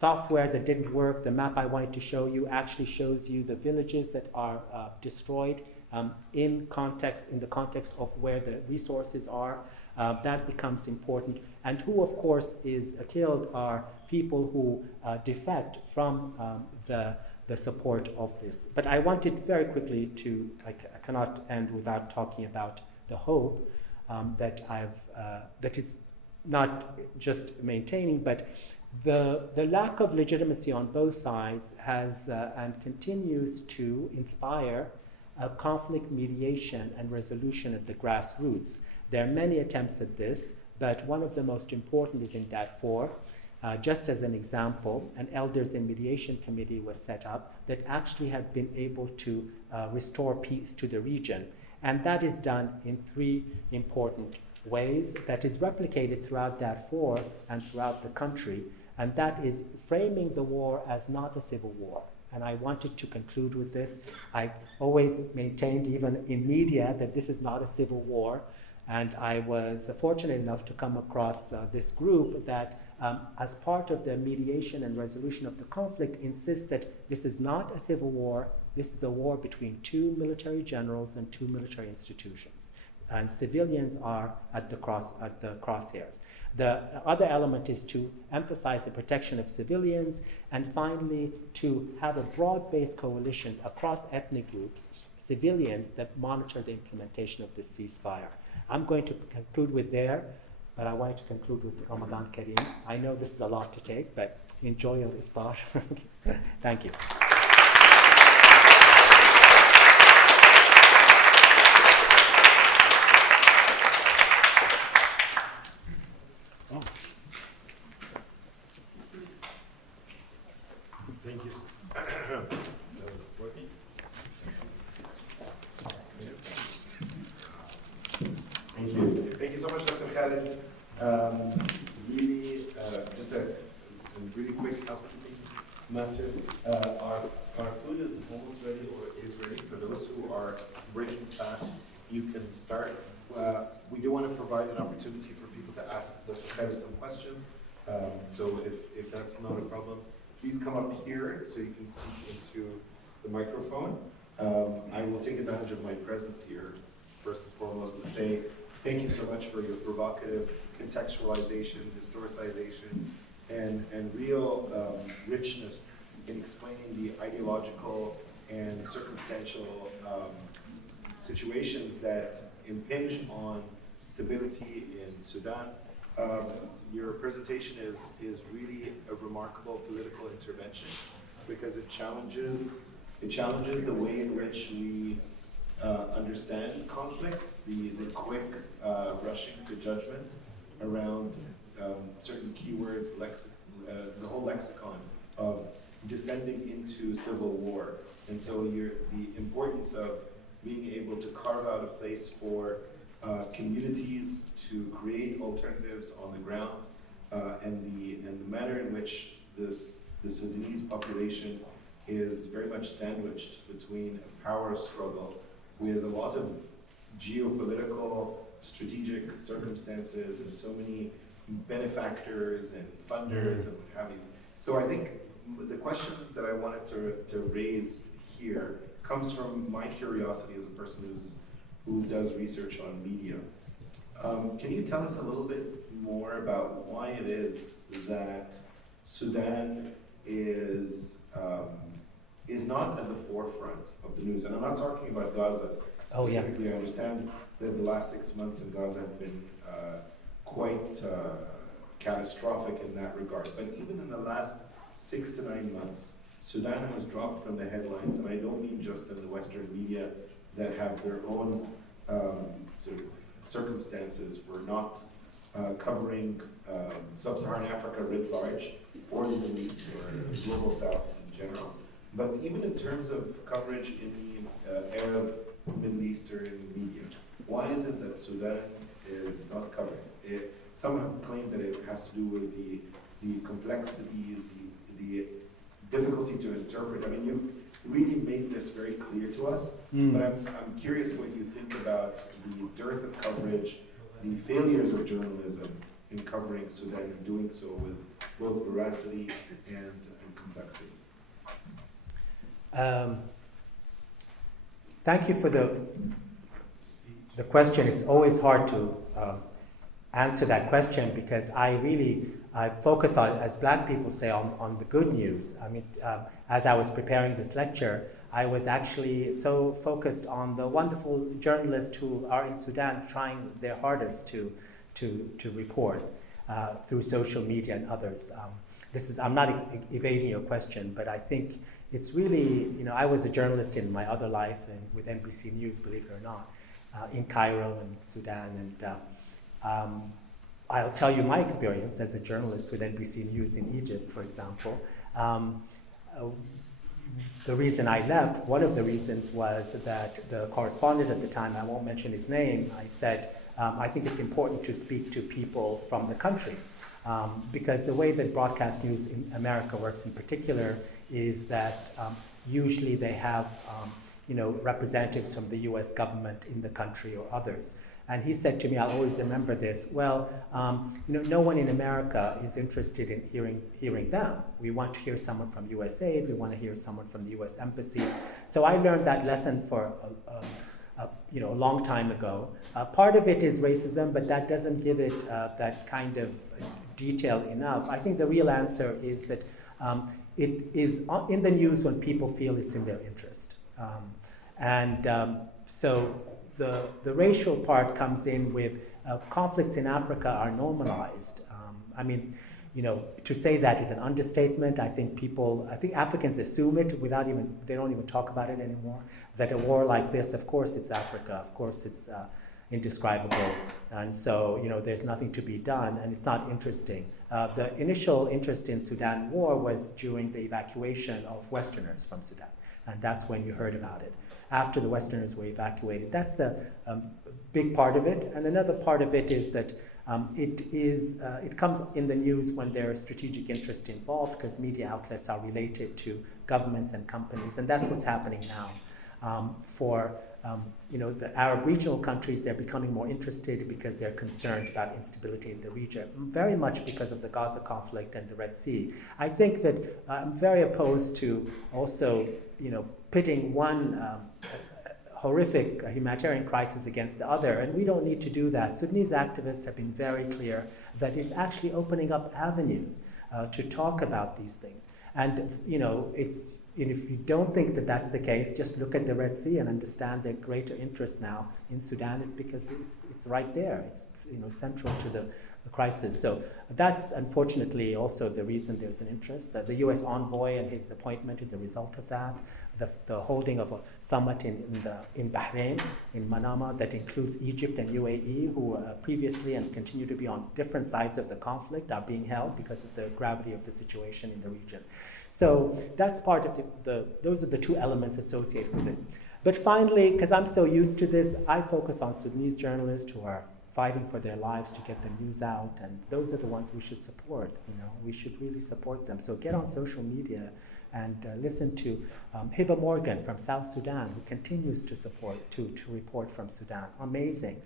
software that didn't work, the map I wanted to show you, actually shows you the villages that are destroyed in the context of where the resources are. That becomes important. And who, of course, is killed are people who defect from the support of this. But I wanted very quickly to, I cannot end without talking about the hope that it's not just maintaining, but the lack of legitimacy on both sides has and continues to inspire conflict mediation and resolution at the grassroots. There are many attempts at this, but one of the most important is in Darfur. Just as an example, an Elders in Mediation Committee was set up that actually had been able to restore peace to the region. And that is done in 3 important ways that is replicated throughout Darfur and throughout the country. And that is framing the war as not a civil war. And I wanted to conclude with this. I always maintained, even in media, that this is not a civil war. And I was fortunate enough to come across this group that as part of the mediation and resolution of the conflict, insists that this is not a civil war, this is a war between 2 military generals and 2 military institutions. And civilians are at the crosshairs. The other element is to emphasize the protection of civilians, and finally to have a broad-based coalition across ethnic groups, civilians, that monitor the implementation of this ceasefire. I'm going to conclude with there. But I wanted to conclude with Ramadan Kareem. I know this is a lot to take, but enjoy your iftar. Thank you. Oh. Thank you. It's working. Thank you. Thank you so much, Dr. Khalid. Really, just a really quick housekeeping matter. Our food is almost ready or is ready. For those who are breaking fast, you can start. We do want to provide an opportunity for people to ask Dr. Khalid some questions. So if that's not a problem, please come up here so you can speak into the microphone. I will take advantage of my presence here, first and foremost, to say thank you so much for your provocative contextualization, historicization, and real richness in explaining the ideological and circumstantial situations that impinge on stability in Sudan. Your presentation is really a remarkable political intervention because it challenges the way in which we understand conflicts, the quick rushing to judgment around certain keywords, there's a whole lexicon of descending into civil war. And so the importance of being able to carve out a place for communities to create alternatives on the ground, and the manner in which the Sudanese population is very much sandwiched between a power struggle with a lot of geopolitical, strategic circumstances and so many benefactors and funders and what have you. So I think the question that I wanted to raise here comes from my curiosity as a person who does research on media. Can you tell us a little bit more about why it is that Sudan is not at the forefront of the news? And I'm not talking about Gaza specifically. I understand that the last 6 months in Gaza have been quite catastrophic in that regard. But even in the last 6 to 9 months, Sudan has dropped from the headlines, and I don't mean just in the Western media that have their own sort of circumstances for not covering sub-Saharan Africa writ large, or the Middle East, or the Global South in general. But even in terms of coverage in the Arab, Middle Eastern media, why is it that Sudan is not covered? Some have claimed that it has to do with the complexities, the difficulty to interpret. I mean, you've really made this very clear to us, but I'm curious what you think about the dearth of coverage, the failures of journalism in covering Sudan and doing so with both veracity and complexity. Thank you for the question. It's always hard to answer that question because I focus on, as Black people say, on the good news. I mean, as I was preparing this lecture, I was actually so focused on the wonderful journalists who are in Sudan trying their hardest to report through social media and others. I'm not evading your question, but I think it's really, I was a journalist in my other life and with NBC News, believe it or not, in Cairo and Sudan, and I'll tell you my experience as a journalist with NBC News in Egypt, for example. The reason I left, one of the reasons was that the correspondent at the time, I won't mention his name, I said, I think it's important to speak to people from the country. Because the way that broadcast news in America works in particular is that usually they have representatives from the US government in the country or others. And he said to me, I'll always remember this, well, no one in America is interested in hearing them. We want to hear someone from USAID, we want to hear someone from the US Embassy. So I learned that lesson for a long time ago. Part of it is racism, but that doesn't give it that kind of detail enough. I think the real answer is that it is in the news when people feel it's in their interest. So the racial part comes in with conflicts in Africa are normalized. To say that is an understatement. I think Africans assume it they don't even talk about it anymore. That a war like this, of course it's Africa, of course it's indescribable. And so, there's nothing to be done and it's not interesting. The initial interest in Sudan war was during the evacuation of Westerners from Sudan. And that's when you heard about it. After the Westerners were evacuated. That's the big part of it. And another part of it is that it comes in the news when there is strategic interest involved because media outlets are related to governments and companies. And that's what's happening now. For the Arab regional countries, they're becoming more interested because they're concerned about instability in the region, very much because of the Gaza conflict and the Red Sea. I think that I'm very opposed to also, pitting one horrific humanitarian crisis against the other, and we don't need to do that. Sudanese activists have been very clear that it's actually opening up avenues to talk about these things. And, and if you don't think that that's the case, just look at the Red Sea and understand their greater interest now in Sudan is because it's right there. It's central to the crisis. So that's unfortunately also the reason there's an interest. That the U.S. envoy and his appointment is a result of that. The holding of a summit in Bahrain, in Manama, that includes Egypt and UAE, who previously and continue to be on different sides of the conflict, are being held because of the gravity of the situation in the region. So that's part of those are the two elements associated with it. But finally, because I'm so used to this, I focus on Sudanese journalists who are fighting for their lives to get the news out, and those are the ones we should support. We should really support them. So get on social media and listen to Hiba Morgan from South Sudan, who continues to report from Sudan. Amazing,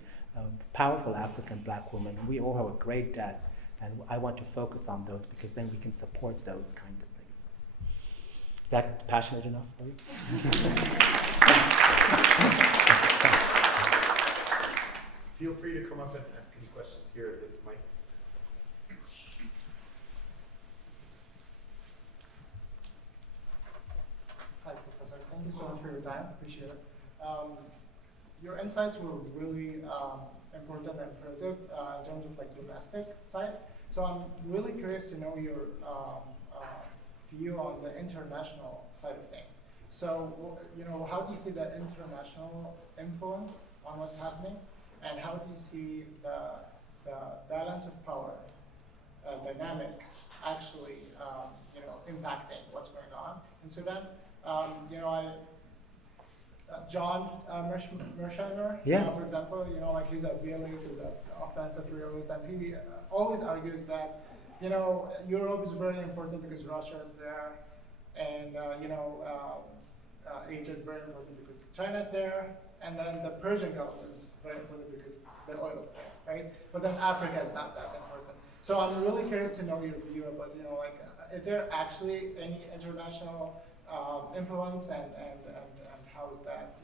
powerful African black woman. We owe her a great debt, and I want to focus on those because then we can support those kind of things. Is that passionate enough for you? Feel free to come up and ask any questions here at this mic. Hi, Professor. Thank you so much for your time. Appreciate it. Your insights were really important and imperative in terms of domestic side. So I'm really curious to know your view on the international side of things. So, how do you see the international influence on what's happening, and how do you see the balance of power dynamic actually, impacting what's going on in Sudan? John Mearsheimer, for example, he's a realist, he's an offensive realist, and he always argues that, Europe is very important because Russia is there, and, Asia is very important because China is there, and then the Persian Gulf is very important because the oil is there, right? But then Africa is not that important. So I'm really curious to know your view about, is there actually any international influence, and how is that,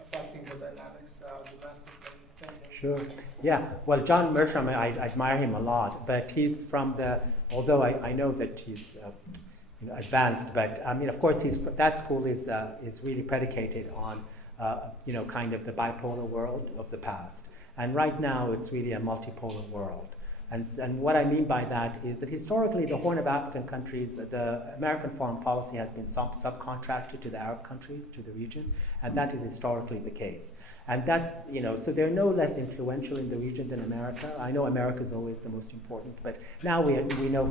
affecting the dynamics domestically? Sure. Yeah. Well, John Mearsheimer, I admire him a lot, but he's from although I know that he's advanced, but of course that school is really predicated on kind of the bipolar world of the past, and right now it's really a multipolar world. And what I mean by that is that historically the Horn of African countries, the American foreign policy has been subcontracted to the Arab countries, to the region, and that is historically the case. And that's, so they're no less influential in the region than America. I know America is always the most important, but now we know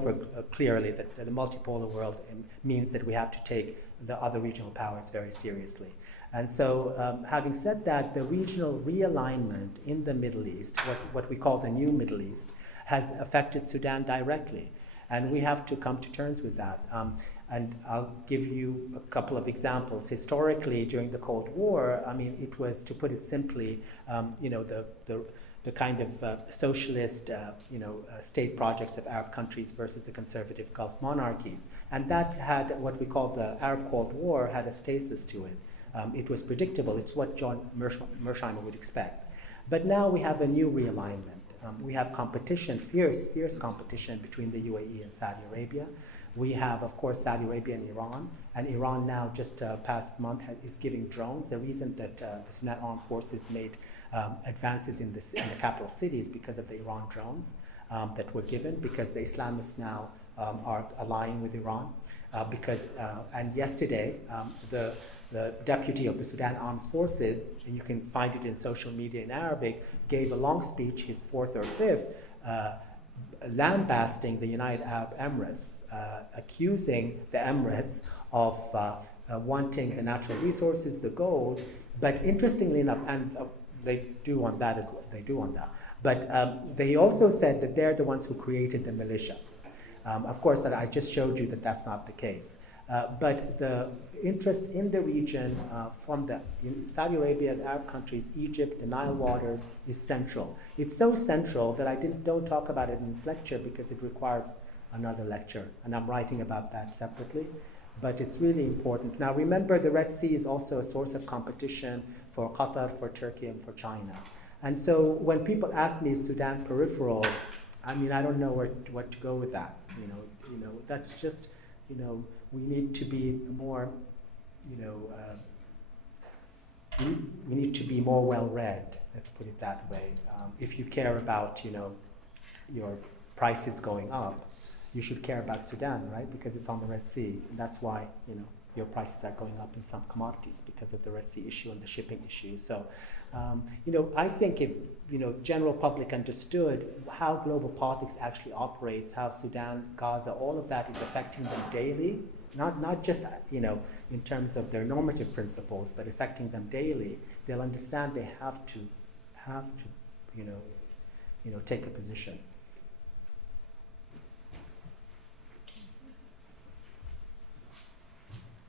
clearly that the multipolar world means that we have to take the other regional powers very seriously. And so having said that, the regional realignment in the Middle East, what we call the new Middle East, has affected Sudan directly. And we have to come to terms with that. And I'll give you a couple of examples. Historically, during the Cold War, it was, to put it simply, the kind of socialist, state projects of Arab countries versus the conservative Gulf monarchies. And that had what we call the Arab Cold War, had a stasis to it. It was predictable. It's what John Mearsheimer would expect. But now we have a new realignment. We have competition, fierce competition between the UAE and Saudi Arabia. We have, of course, Saudi Arabia and Iran now, just past month, is giving drones. The reason that the Sudan Armed Forces made advances in the capital cities because of the Iran drones that were given, because the Islamists now are allying with Iran. And yesterday, the deputy of the Sudan Armed Forces, and you can find it in social media in Arabic, gave a long speech, his fourth or fifth, lambasting the United Arab Emirates, accusing the Emirates of wanting the natural resources, the gold, but interestingly enough, and they do want that as well, but they also said that they're the ones who created the militia. Of course, I just showed you that that's not the case. But the interest in the region from the Saudi Arabia, the Arab countries, Egypt, the Nile waters is central. It's so central that I don't talk about it in this lecture because it requires another lecture, and I'm writing about that separately. But it's really important. Now remember, the Red Sea is also a source of competition for Qatar, for Turkey, and for China. And so when people ask me, is Sudan peripheral? I mean, I don't know what to go with that. You know, that's just, we need to be more, we need to be more well-read. Let's put it that way. If you care about, your prices going up, you should care about Sudan, right? Because it's on the Red Sea. And that's why, your prices are going up in some commodities because of the Red Sea issue and the shipping issue. So, I think if, general public understood how global politics actually operates, how Sudan, Gaza, all of that is affecting them daily, not just, in terms of their normative principles, but affecting them daily, they'll understand they have to, take a position.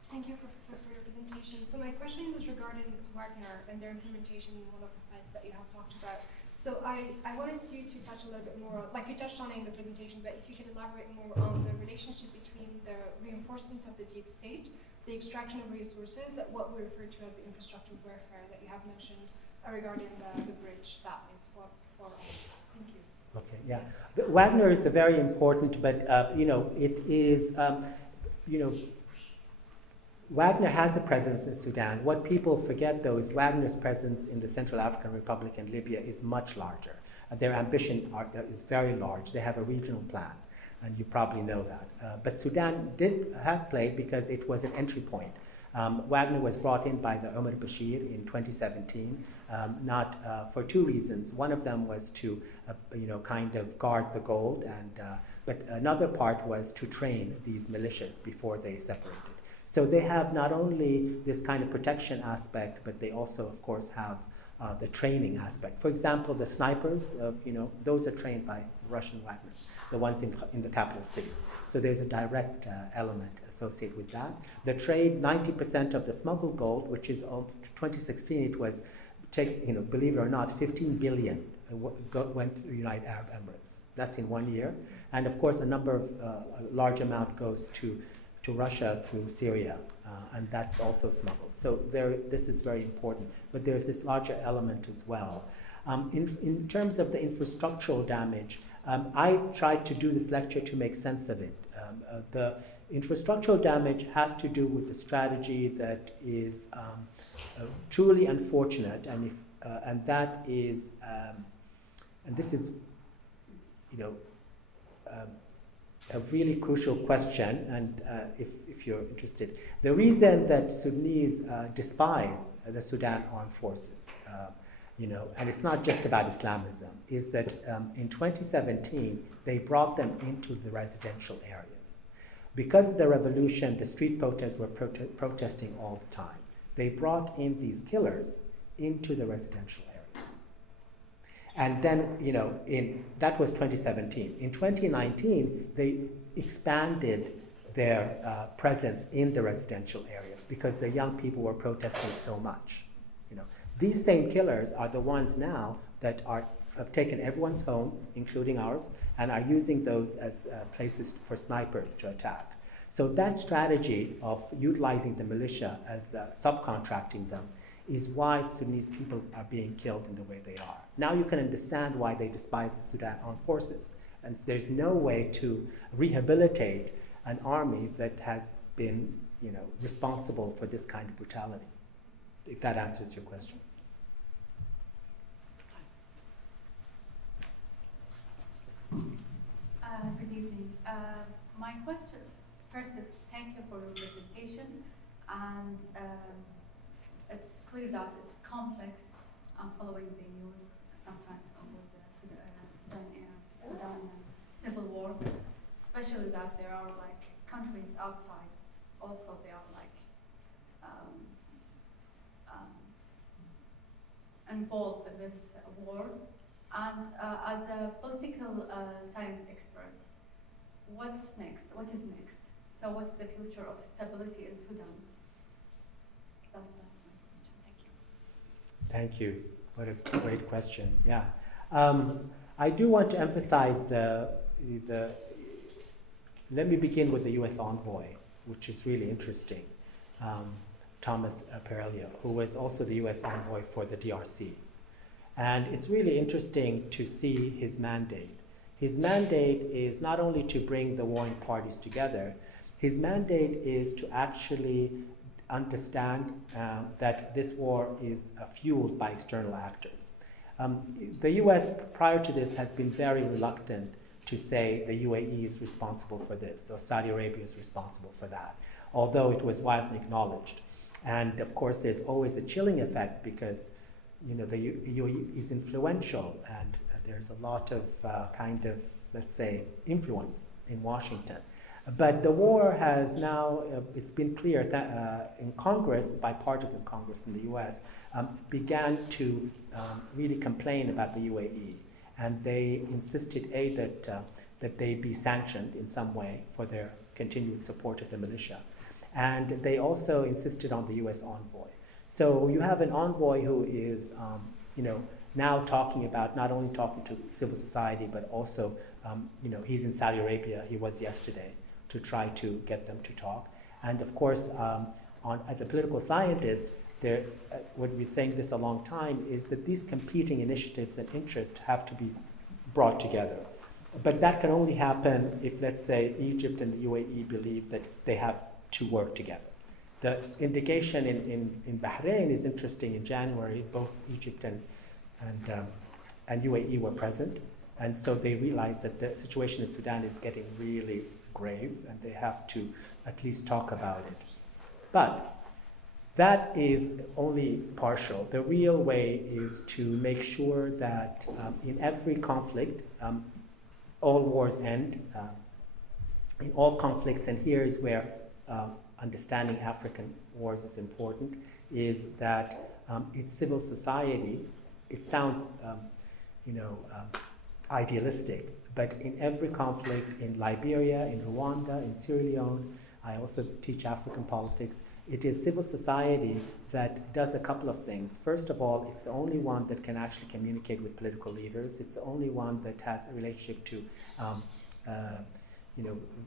Thank you, Professor, for your presentation. So my question was regarding Wagner and their implementation in one of the sites that you have talked about. So I wanted you to touch a little bit more, like you touched on it in the presentation, but if you could elaborate more on the relationship between the reinforcement of the deep state, the extraction of resources, what we refer to as the infrastructure warfare that you have mentioned regarding the bridge that is for all. Thank you. Okay, yeah. Wagner is a very important, but, it is, Wagner has a presence in Sudan. What people forget, though, is Wagner's presence in the Central African Republic and Libya is much larger. Their ambition is very large. They have a regional plan, and you probably know that. But Sudan did have play because it was an entry point. Wagner was brought in by the Omar Bashir in 2017, not for two reasons. One of them was to, kind of guard the gold, but another part was to train these militias before they separated. So they have not only this kind of protection aspect, but they also, of course, have the training aspect. For example, the snipers, those are trained by Russian Wagner, the ones in the capital city. So there's a direct element associated with that. The trade, 90% of the smuggled gold, which is 2016, it was, believe it or not, 15 billion went through United Arab Emirates. That's in 1 year. And of course, a large amount goes to Russia through Syria, and that's also smuggled. So this is very important, but there's this larger element as well. In terms of the infrastructural damage, I tried to do this lecture to make sense of it. The infrastructural damage has to do with the strategy that is truly unfortunate, and that is, and this is, a really crucial question, and if you're interested. The reason that Sudanese despise the Sudan armed forces, and it's not just about Islamism, is that in 2017, they brought them into the residential areas. Because of the revolution, the street protests were protesting all the time. They brought in these killers into the residential areas. And then, that was 2017. In 2019, they expanded their presence in the residential areas because the young people were protesting so much. These same killers are the ones now that have taken everyone's home, including ours, and are using those as places for snipers to attack. So that strategy of utilizing the militia as subcontracting them is why Sudanese people are being killed in the way they are. Now you can understand why they despise the Sudan armed forces. And there's no way to rehabilitate an army that has been, responsible for this kind of brutality. If that answers your question. Good evening. My question first is thank you for your presentation, and it's clear that it's complex. I'm following the news sometimes over the Sudan civil war, especially that there are countries outside. Also, they are involved in this war. And as a political science expert, what's next? What is next? So what's the future of stability in Sudan? That's my question. Thank you. Thank you. What a great question. Yeah. I do want to emphasize let me begin with the U.S. envoy, which is really interesting, Thomas Perello, who was also the U.S. envoy for the DRC. And it's really interesting to see his mandate. His mandate is not only to bring the warring parties together, his mandate is to actually understand that this war is fueled by external actors. The U.S. prior to this had been very reluctant to say the UAE is responsible for this, or Saudi Arabia is responsible for that, although it was widely acknowledged. And of course, there's always a chilling effect because the UAE is influential and there's a lot of let's say, influence in Washington. But the war has now, it's been clear that in Congress, bipartisan Congress in the US, began to really complain about the UAE. And they insisted, that they be sanctioned in some way for their continued support of the militia. And they also insisted on the US envoy. So you have an envoy who is, now talking about, not only talking to civil society, but also, he's in Saudi Arabia, he was yesterday, to try to get them to talk. And of course, as a political scientist, what we've been saying this a long time is that these competing initiatives and interests have to be brought together. But that can only happen if, let's say, Egypt and the UAE believe that they have to work together. The indication in Bahrain is interesting. In January, both Egypt and UAE were present, and so they realized that the situation in Sudan is getting really grave, and they have to at least talk about it. But that is only partial. The real way is to make sure that in every conflict, all wars end. In all conflicts, and here is where understanding African wars is important, is that it's civil society. It sounds, idealistic, but in every conflict, in Liberia, in Rwanda, in Sierra Leone, I also teach African politics, it is civil society that does a couple of things. First of all, it's the only one that can actually communicate with political leaders. It's the only one that has a relationship to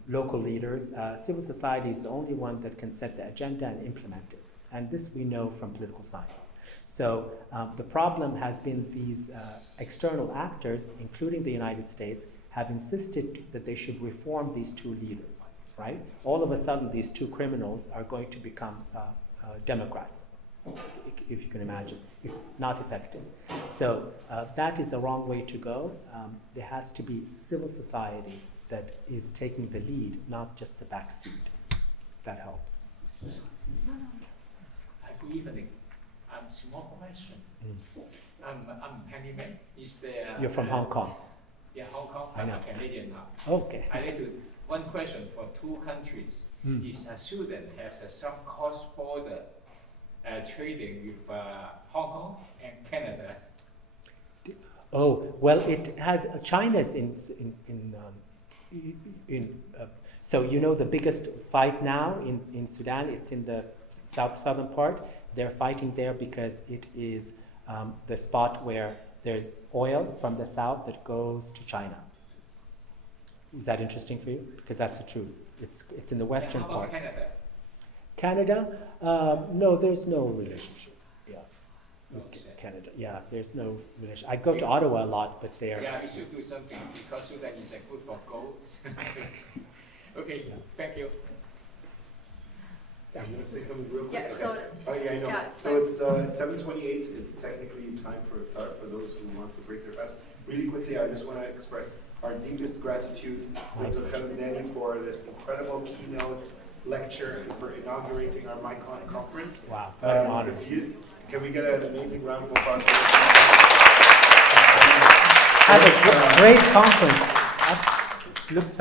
local leaders. Civil society is the only one that can set the agenda and implement it. And this we know from political science. So the problem has been these external actors, including the United States, have insisted that they should reform these two leaders, right? All of a sudden, these two criminals are going to become Democrats, if you can imagine. It's not effective. So that is the wrong way to go. There has to be civil society that is taking the lead, not just the back seat. That helps. Good evening. Small question. I'm Penny May. You're from Hong Kong. Yeah, Hong Kong. I know. I'm a Canadian now. Okay. I need to one question for two countries. Is Sudan has some cross-border trading with Hong Kong and Canada? Oh well, it has China's so the biggest fight now in Sudan. It's in the southern part. They're fighting there because it is the spot where there's oil from the south that goes to China. Is that interesting for you? Because that's the truth. It's in the western part. How about Canada? No, there's no relationship. Yeah, with Okay. Canada. Yeah, there's no relation. I go to Ottawa a lot, but they're. Yeah, we should do something because Sudan is good for gold. Okay, thank you. I'm going to say something real quick. Yeah, Okay. so, Oh yeah, I know. yeah, So it's 7:28. It's technically time for iftar for those who want to break their fast. Really quickly, I just want to express our deepest gratitude to Khalid Medani for this incredible keynote lecture and for inaugurating our MEICON Conference. Wow, what an honor. Can we get an amazing round of applause? Have a great conference. Looks